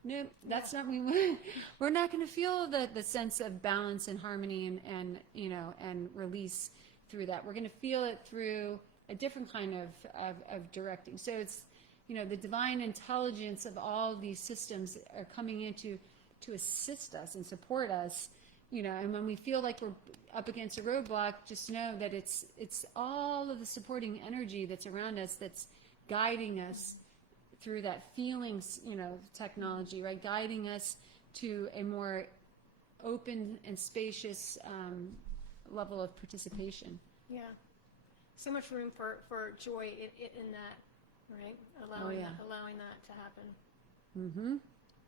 no, that's not we're not going to feel the sense of balance and harmony and release through that. We're going to feel it through a different kind of directing. So it's, the divine intelligence of all these systems are coming in to assist us and support us, and when we feel like we're up against a roadblock, just know that it's all of the supporting energy that's around us that's guiding us through that feelings, technology, right? Guiding us to a more open and spacious level of participation. Yeah. So much room for joy in that, right? Allowing that to happen. Mm-hmm.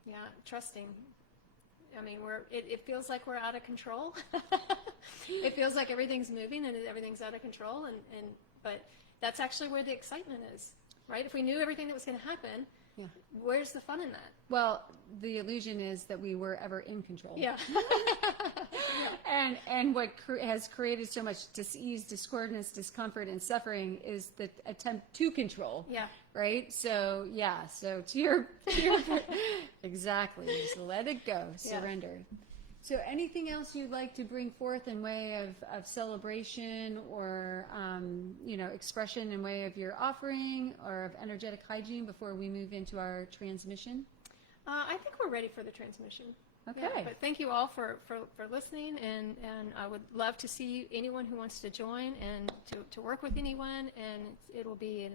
Yeah, trusting. I mean, it feels like we're out of control. It feels like everything's moving and everything's out of control, but that's actually where the excitement is, right? If we knew everything that was going to happen, where's the fun in that? Well, the illusion is that we were ever in control. Yeah. And what has created so much dis-ease, discordance, discomfort, and suffering is the attempt to control. Yeah. Right? So, so to your exactly. Just let it go. Surrender. Yeah. So anything else you'd like to bring forth in way of celebration or, expression in way of your offering or of energetic hygiene before we move into our transmission? I think we're ready for the transmission. Okay. Yeah, but thank you all for listening, and I would love to see anyone who wants to join and to work with anyone, and it'll be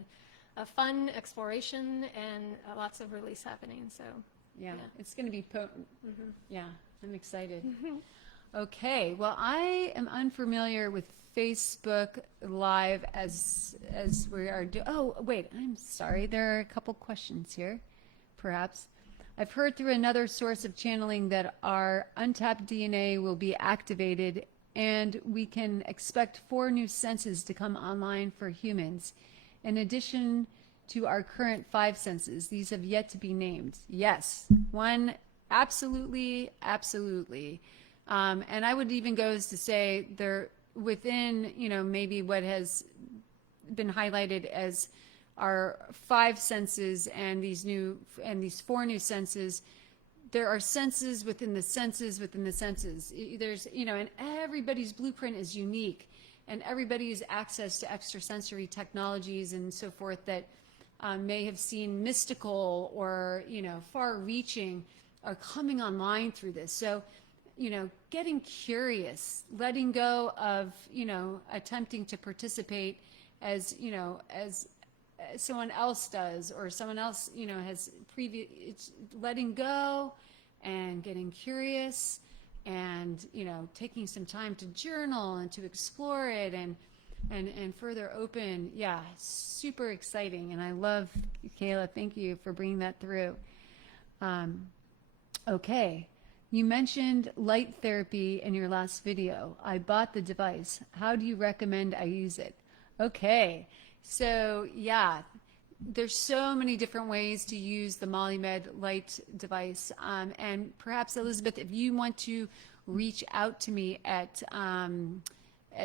a fun exploration and lots of release happening. So yeah. It's going to be potent. Mm-hmm. Yeah, I'm excited. Mm-hmm. Okay, well, I am unfamiliar with Facebook Live as we are doing. Oh, wait, I'm sorry. There are a couple questions here, perhaps. I've heard through another source of channeling that our untapped DNA will be activated and we can expect 4 new senses to come online for humans. In addition to our current 5 senses, these have yet to be named. Yes, one, absolutely. And I would even go as to say they're within, maybe what has been highlighted as our 5 senses and these 4 new senses. There are senses within the senses within the senses. There's, and everybody's blueprint is unique, and everybody's access to extrasensory technologies and so forth that may have seen mystical or, far-reaching are coming online through this. So, getting curious, letting go of, attempting to participate as, as someone else does, or someone else, has it's letting go and getting curious and, taking some time to journal and to explore it and further open. Yeah, super exciting. And I love, Kayla, thank you for bringing that through. Okay. You mentioned light therapy in your last video. I bought the device. How do you recommend I use it? Okay, so yeah, there's so many different ways to use the MolyMed light device. And perhaps, Elizabeth, if you want to reach out to me at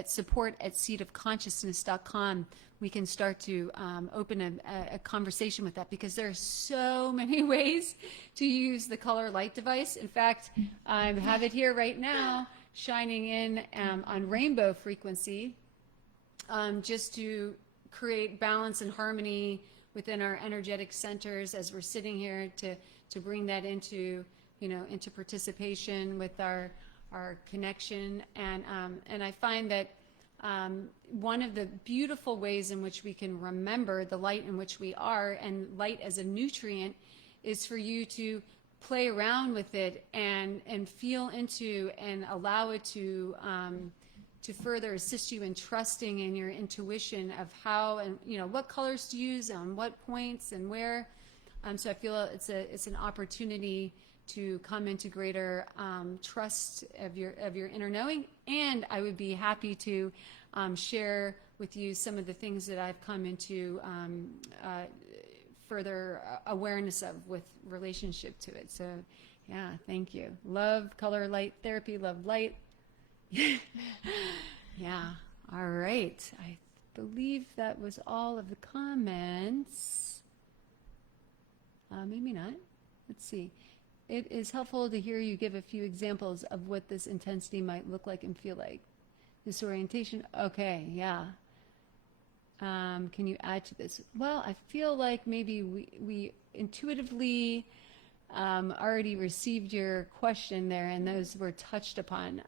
support@seedofconsciousness.com, we can start to open a conversation with that, because there are so many ways to use the color light device. In fact, I have it here right now, shining in on rainbow frequency, just to create balance and harmony within our energetic centers as we're sitting here, to bring that into, into participation with our connection. And I find that one of the beautiful ways in which we can remember the light in which we are, and light as a nutrient, is for you to play around with it and feel into and allow it to further assist you in trusting in your intuition of how and what colors to use on what points and where. So I feel it's an opportunity to come into greater trust of your inner knowing, and I would be happy to share with you some of the things that I've come into further awareness of with relationship to it. So yeah, thank you. Love color light therapy, love light. Yeah, all right. I believe that was all of the comments. Maybe not. Let's see. It is helpful to hear you give a few examples of what this intensity might look like and feel like. Disorientation. Okay, yeah. Can you add to this? Well, I feel like maybe we intuitively already received your question there, and those were touched upon.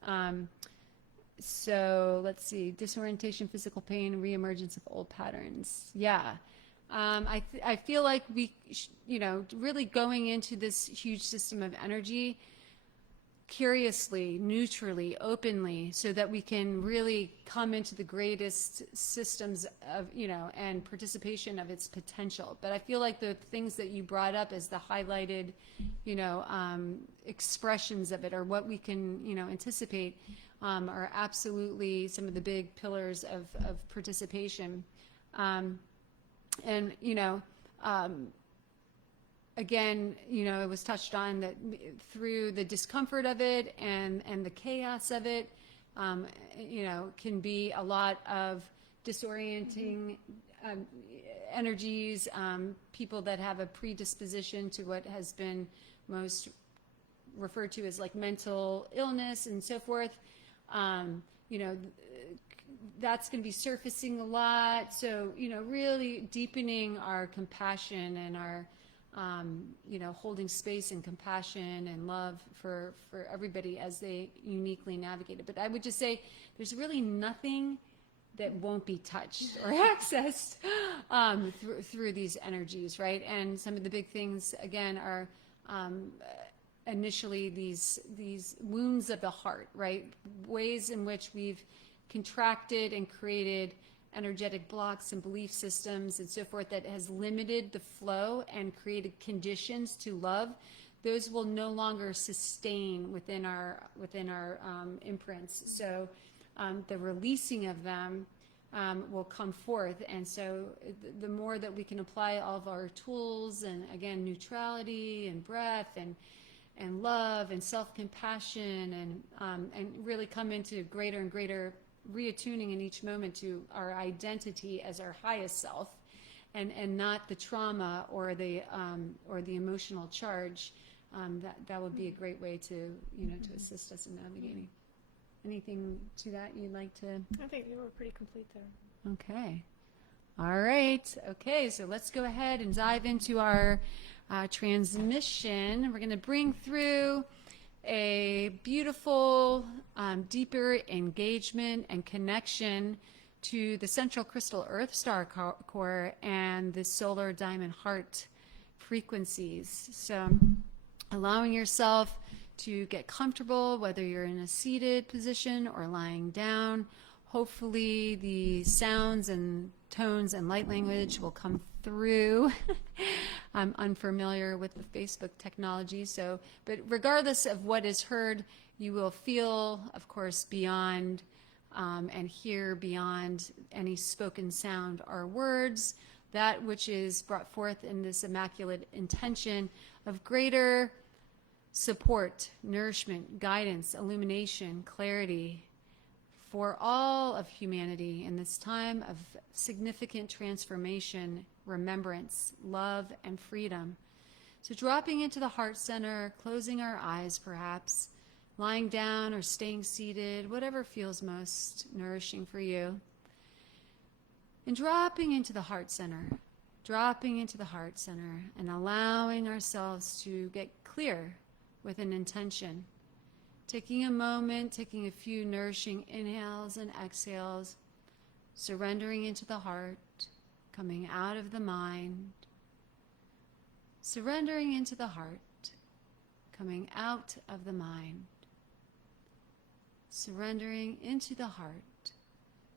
So let's see. Disorientation, physical pain, reemergence of old patterns. Yeah. I feel like we, really going into this huge system of energy curiously, neutrally, openly, so that we can really come into the greatest systems of, and participation of its potential. But I feel like the things that you brought up as the highlighted, expressions of it, or what we can, anticipate, are absolutely some of the big pillars of participation. And, again, it was touched on that through the discomfort of it and the chaos of it, can be a lot of disorienting energies, people that have a predisposition to what has been most referred to as like mental illness and so forth. That's going to be surfacing a lot. So, really deepening our compassion and our, holding space and compassion and love for everybody as they uniquely navigate it. But I would just say there's really nothing that won't be touched or accessed through these energies, right? And some of the big things, again, are initially these wounds of the heart, right? Ways in which we've contracted and created energetic blocks and belief systems and so forth that has limited the flow and created conditions to love. Those will no longer sustain within our imprints. So the releasing of them will come forth. And so the more that we can apply all of our tools, and again, neutrality and breath and love and self-compassion and really come into greater and greater reattuning in each moment to our identity as our highest self, and not the trauma or the emotional charge, that would be a great way to to assist us in navigating. Anything to that you'd like to? I think you were pretty complete there. Okay. All right. Okay, so let's go ahead and dive into our transmission. We're going to bring through a beautiful, deeper engagement and connection to the central crystal Earth Star core and the solar diamond heart frequencies. So allowing yourself to get comfortable, whether you're in a seated position or lying down. Hopefully the sounds and tones and light language will come through I'm unfamiliar with the Facebook technology. So, but regardless of what is heard, you will feel, of course, beyond and hear beyond any spoken sound or words, that which is brought forth in this immaculate intention of greater support, nourishment, guidance, illumination, clarity for all of humanity in this time of significant transformation, remembrance, love, and freedom. So dropping into the heart center, closing our eyes perhaps, lying down or staying seated, whatever feels most nourishing for you. And dropping into the heart center, and allowing ourselves to get clear with an intention. Taking a moment, taking a few nourishing inhales and exhales, surrendering into the heart, coming out of the mind, surrendering into the heart, coming out of the mind, surrendering into the heart,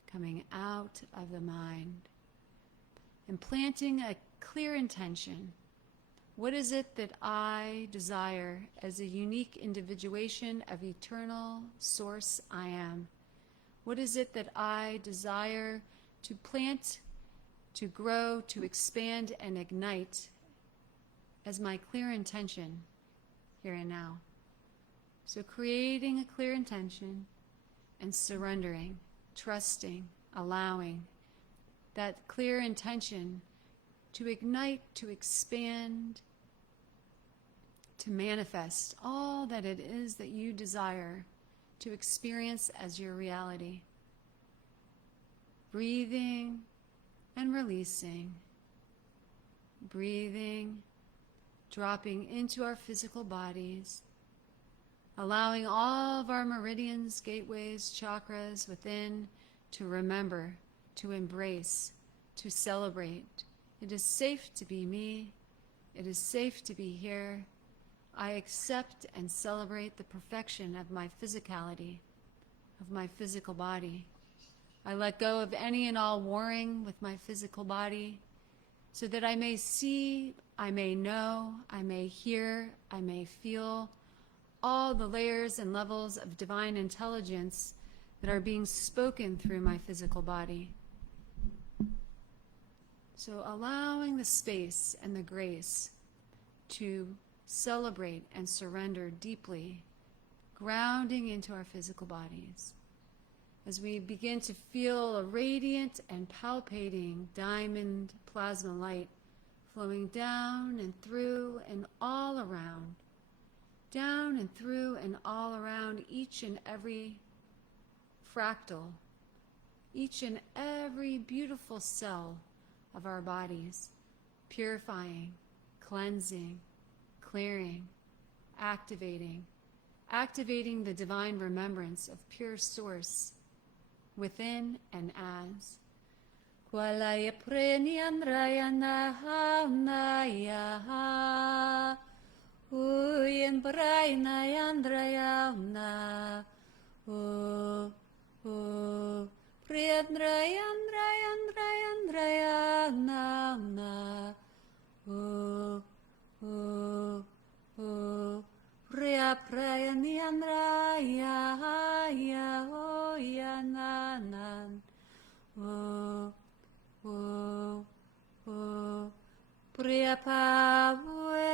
coming out of the mind, and planting a clear intention. What is it that I desire as a unique individuation of eternal source I am? What is it that I desire to plant, to grow, to expand, and ignite as my clear intention here and now? So creating a clear intention and surrendering, trusting, allowing that clear intention to ignite, to expand, to manifest all that it is that you desire to experience as your reality. Breathing and releasing. Breathing, dropping into our physical bodies, allowing all of our meridians, gateways, chakras within to remember, to embrace, to celebrate. It is safe to be me. It is safe to be here. I accept and celebrate the perfection of my physicality, of my physical body. I let go of any and all warring with my physical body so that I may see, I may know, I may hear, I may feel all the layers and levels of divine intelligence that are being spoken through my physical body. So allowing the space and the grace to celebrate and surrender deeply, grounding into our physical bodies. As we begin to feel a radiant and palpating diamond plasma light flowing down and through and all around, down and through and all around each and every fractal, each and every beautiful cell of our bodies, purifying, cleansing, clearing, activating the divine remembrance of pure source within and as. Kualaya prenian rayana haunaya uyen braina yandrayana priyandrayandrayandrayandrayana Priya prayaniandraya ya oyananan Priya pavuya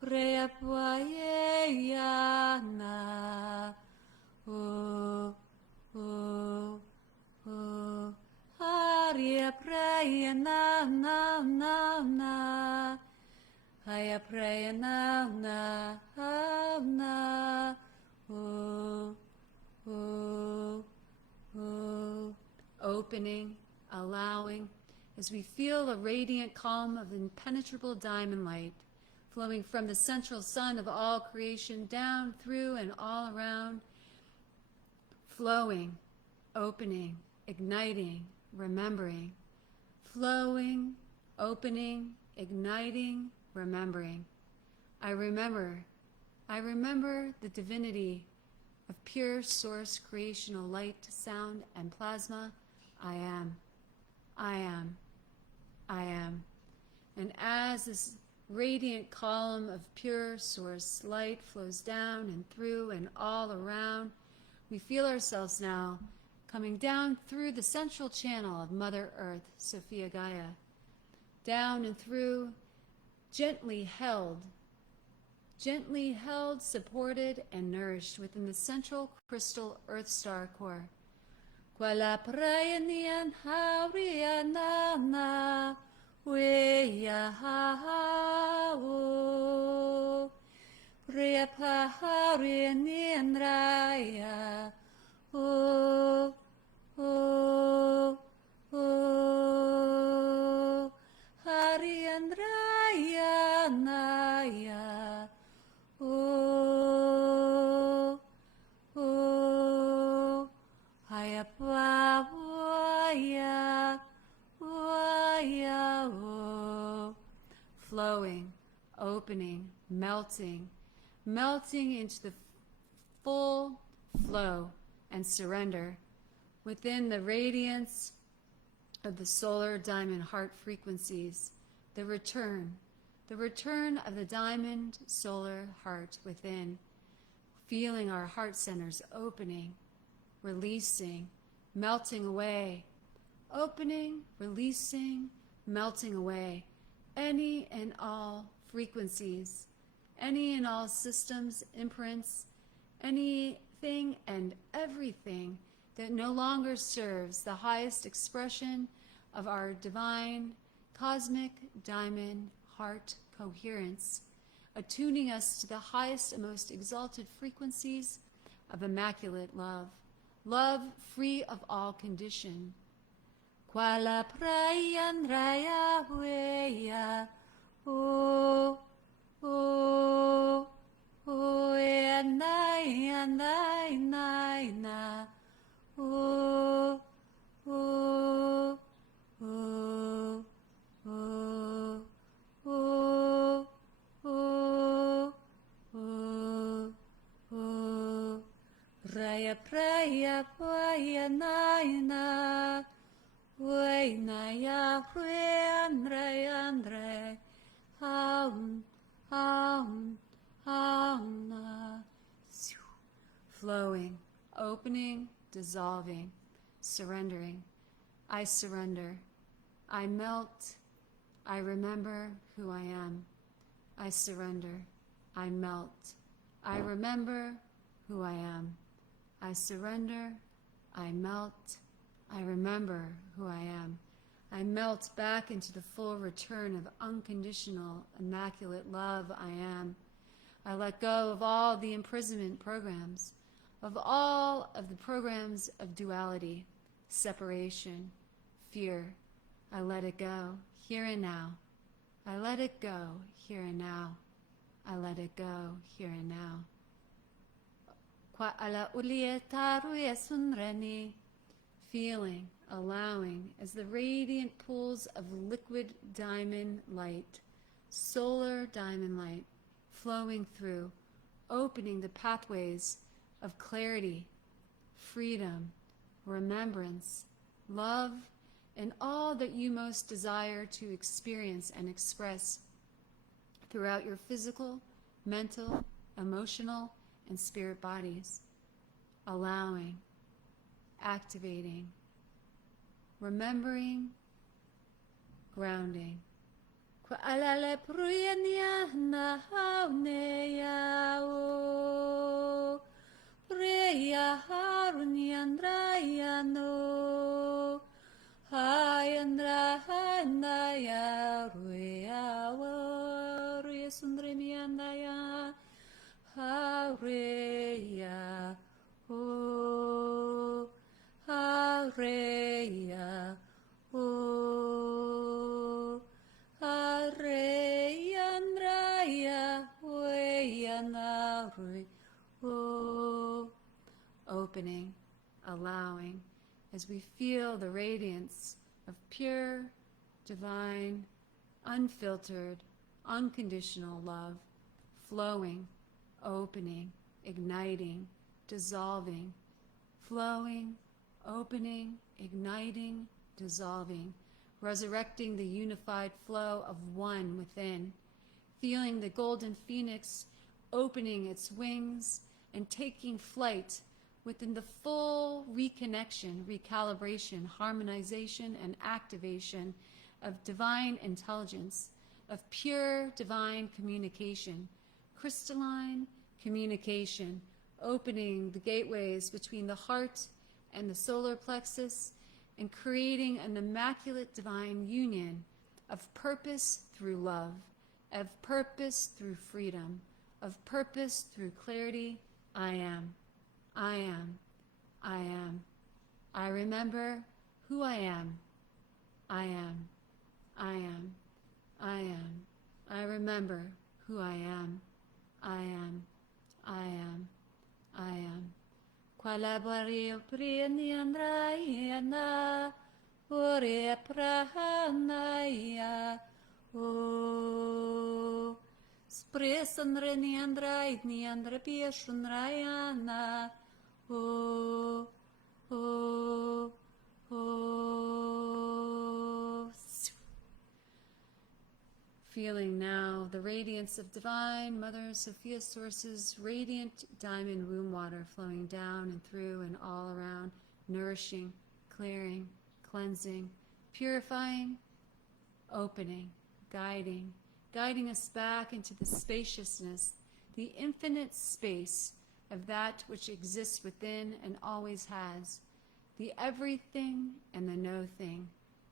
Priya payana Hariya prayana na na na Haya prayana na na Opening, allowing, as we feel a radiant calm of impenetrable diamond light flowing from the central sun of all creation down through and all around, flowing, opening, igniting, remembering, flowing, opening, igniting, remembering. I remember the divinity of pure source creational light, sound, and plasma. I am. I am. And as this radiant column of pure source light flows down and through and all around, we feel ourselves now coming down through the central channel of Mother Earth, Sophia Gaia, down and through, gently held, supported, and nourished within the central crystal Earth Star core. Kuala prayanian haurianana weya hao Priya paharianian raya oh oh oh Harian raya naya oh oh Hayapa waya waya oh flowing, opening, melting into the full flow and surrender within the radiance of the solar diamond heart frequencies, the return of the diamond solar heart within, feeling our heart centers opening, releasing, melting away, opening, releasing, melting away any and all frequencies, any and all systems, imprints, anything and everything that no longer serves the highest expression of our divine cosmic diamond heart coherence, attuning us to the highest and most exalted frequencies of immaculate love, love free of all condition. Kuala prayan raya hueya, oh, oh, oh, nai, nai, nai, na, oh, oh, oh, oh, oh, oh, oh, oh, raya praya paya nai na, way na ya hueyan rayan re, haun, haun, haun na, flowing, opening, dissolving, surrendering. I surrender. I melt. I remember who I am. I surrender. I melt. I remember who I am. I surrender. I melt. I remember who I am. I melt back into the full return of unconditional, immaculate love I am. I let go of all the imprisonment programs, of all of the programs of duality, separation, fear. I let it go here and now. I let it go here and now. I let it go here and now. Feeling, allowing as the radiant pools of liquid diamond light, solar diamond light, flowing through, opening the pathways of clarity, freedom, remembrance, love, and all that you most desire to experience and express throughout your physical, mental, emotional, and spirit bodies. Allowing, activating, remembering, grounding. Kualale pruyanya na hauneya o preya harunyan rayano hayandra hanaya ruya wa ruya sundremiandaya haureya o haureya o opening, allowing, as we feel the radiance of pure, divine, unfiltered, unconditional love flowing, opening, igniting, dissolving, flowing, opening, igniting, dissolving, resurrecting the unified flow of one within, feeling the golden phoenix opening its wings and taking flight within the full reconnection, recalibration, harmonization, and activation of divine intelligence, of pure divine communication, crystalline communication, opening the gateways between the heart and the solar plexus, and creating an immaculate divine union of purpose through love, of purpose through freedom, of purpose through clarity. I am. I am. I am. I remember who I am. I am. I am. I am. I remember who I am. I am. I am. I am. Qualabario preni andraiana, ore prahanaya, o spresanre ni andrait ni andra pieshunrayana, o o o. Feeling now the radiance of divine Mother Sophia Source's radiant diamond womb water flowing down and through and all around, nourishing, clearing, cleansing, purifying, opening, guiding us back into the spaciousness, the infinite space of that which exists within and always has, the everything and the no thing,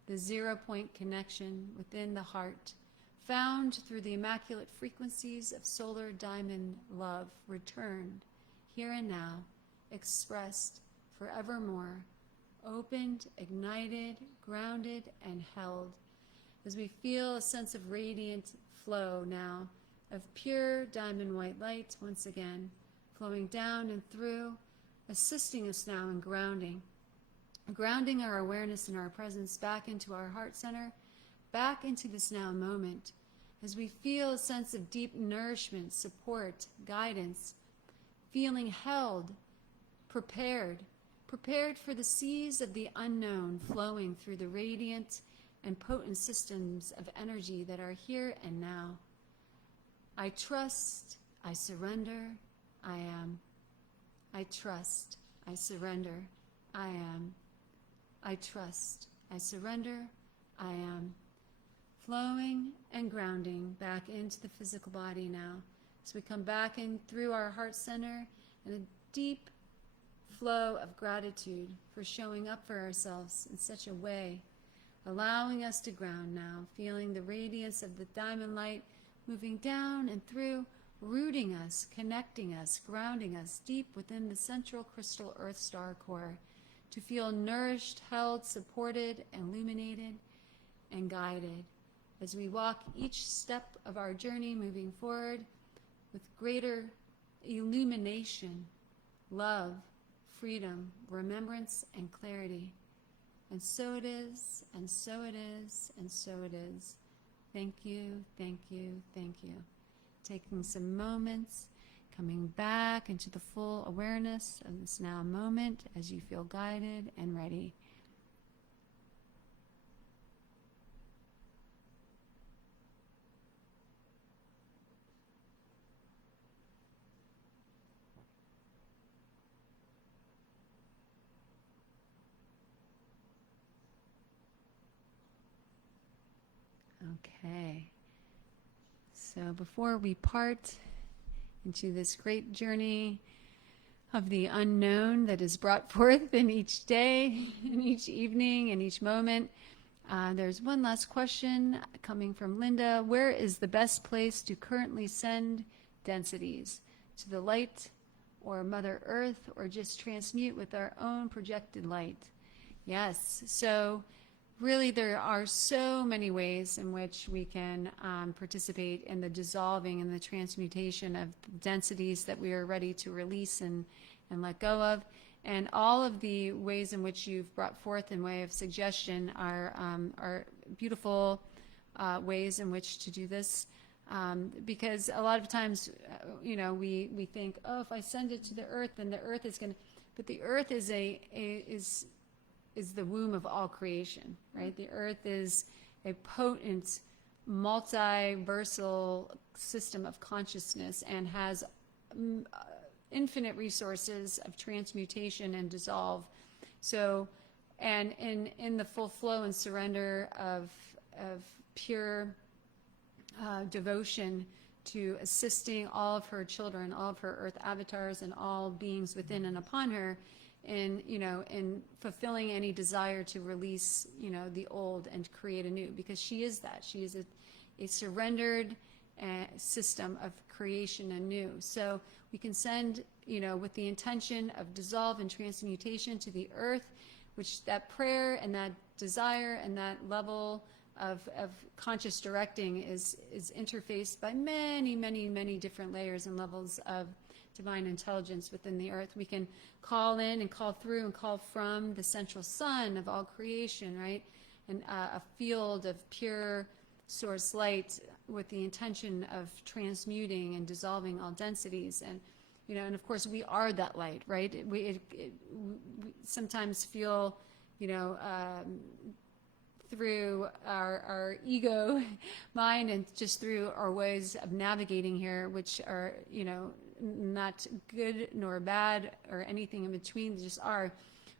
the 0 point connection within the heart, found through the immaculate frequencies of solar diamond love, returned, here and now, expressed forevermore, opened, ignited, grounded, and held, as we feel a sense of radiant flow now, of pure diamond white light once again, flowing down and through, assisting us now in grounding our awareness and our presence back into our heart center, back into this now moment, as we feel a sense of deep nourishment, support, guidance, feeling held, prepared for the seas of the unknown flowing through the radiant and potent systems of energy that are here and now. I trust, I surrender, I am. I trust, I surrender, I am. I trust, I surrender, I am. Flowing and grounding back into the physical body now, as we come back in through our heart center in a deep flow of gratitude for showing up for ourselves in such a way, allowing us to ground now, feeling the radiance of the diamond light moving down and through, rooting us, connecting us, grounding us deep within the central crystal earth star core, to feel nourished, held, supported, illuminated, and guided as we walk each step of our journey moving forward with greater illumination, love, freedom, remembrance, and clarity. And so it is, and so it is, and so it is. Thank you, thank you, thank you. Taking some moments, coming back into the full awareness of this now moment as you feel guided and ready. Okay, so before we part into this great journey of the unknown that is brought forth in each day, in each evening, in each moment, there's one last question coming from Linda. Where is the best place to currently send densities? To the light or Mother Earth, or just transmute with our own projected light? Yes, so really, there are so many ways in which we can participate in the dissolving and the transmutation of densities that we are ready to release and let go of. And all of the ways in which you've brought forth in way of suggestion are beautiful ways in which to do this. Because a lot of times, we think, oh, if I send it to the earth, then the earth is going to, but the earth is is the womb of all creation, right? The earth is a potent, multiversal system of consciousness and has infinite resources of transmutation and dissolve. So, and in the full flow and surrender of pure devotion to assisting all of her children, all of her earth avatars, and all beings within and upon her, in fulfilling any desire to release, the old and create anew, because she is that. She is a surrendered system of creation anew. So we can send, with the intention of dissolve and transmutation to the earth, which that prayer and that desire and that level of conscious directing is interfaced by many, many, many different layers and levels of divine intelligence within the earth. We can call in and call through and call from the central sun of all creation, right? And a field of pure source light with the intention of transmuting and dissolving all densities. And, and of course we are that light, right? We sometimes feel, through our ego mind and just through our ways of navigating here, which are, not good nor bad or anything in between, they just are.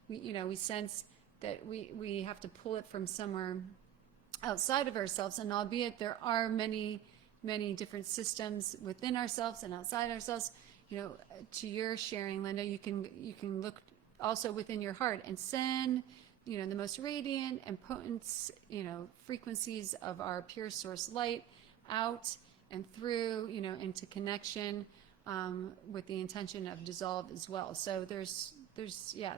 We sense that we have to pull it from somewhere outside of ourselves, and albeit there are many, many different systems within ourselves and outside ourselves, to your sharing, Linda, you can look also within your heart and send, the most radiant and potent, frequencies of our pure source light out and through, into connection with the intention of dissolve as well. So there's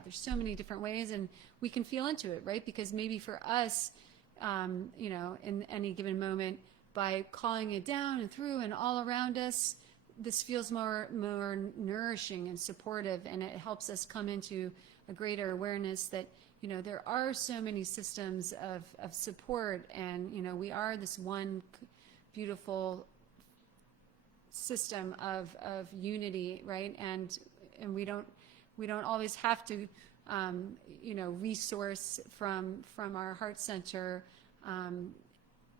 so many different ways, and we can feel into it, right? Because maybe for us, in any given moment, by calling it down and through and all around us, this feels more nourishing and supportive, and it helps us come into a greater awareness that, there are so many systems of support, and, we are this one beautiful system of unity, right? And we don't always have to, resource from our heart center.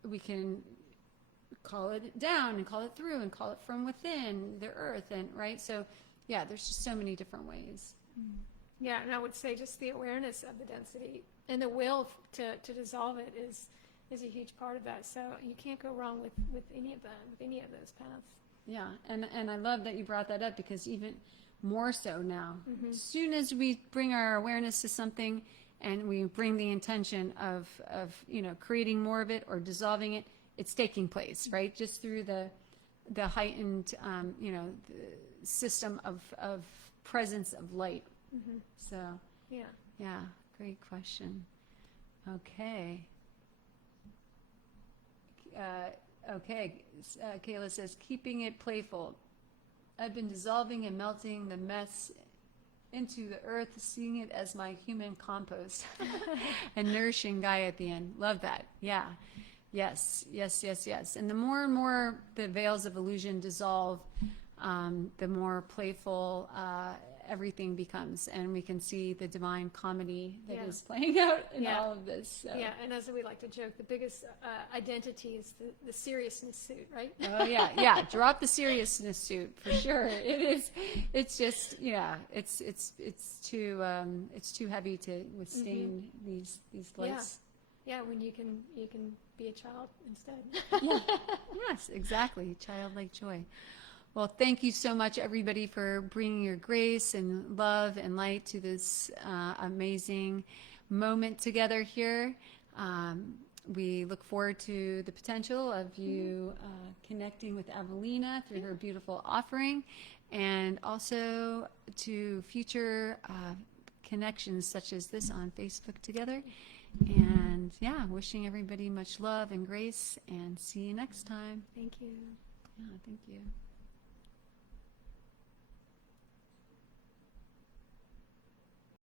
We can call it down and call it through and call it from within the earth, and right. So yeah, there's just so many different ways. Yeah, and I would say just the awareness of the density and the will to dissolve it is a huge part of that. So you can't go wrong with any of that, with any of those paths. Yeah, and I love that you brought that up, because even more so now, as soon as we bring our awareness to something and we bring the intention of creating more of it or dissolving it, it's taking place, right? Just through the heightened the system of presence of light. So yeah, great question. Okay. Kayla says, keeping it playful. I've been dissolving and melting the mess into the earth, seeing it as my human compost, and nourishing Gaia at the end. Love that. Yeah. Yes. And the more and more the veils of illusion dissolve, the more playful everything becomes, and we can see the divine comedy that is playing out in all of this. So. Yeah, and as we like to joke, the biggest identity is the seriousness suit, right? Oh yeah. Drop the seriousness suit for sure. It is. It's just it's too heavy to withstand these lights. Yeah, when you can be a child instead. Yes, exactly. Childlike joy. Well, thank you so much, everybody, for bringing your grace and love and light to this amazing moment together here. We look forward to the potential of you connecting with Avalina through her beautiful offering, and also to future connections such as this on Facebook together. And yeah, wishing everybody much love and grace, and see you next time. Thank you. Yeah, thank you.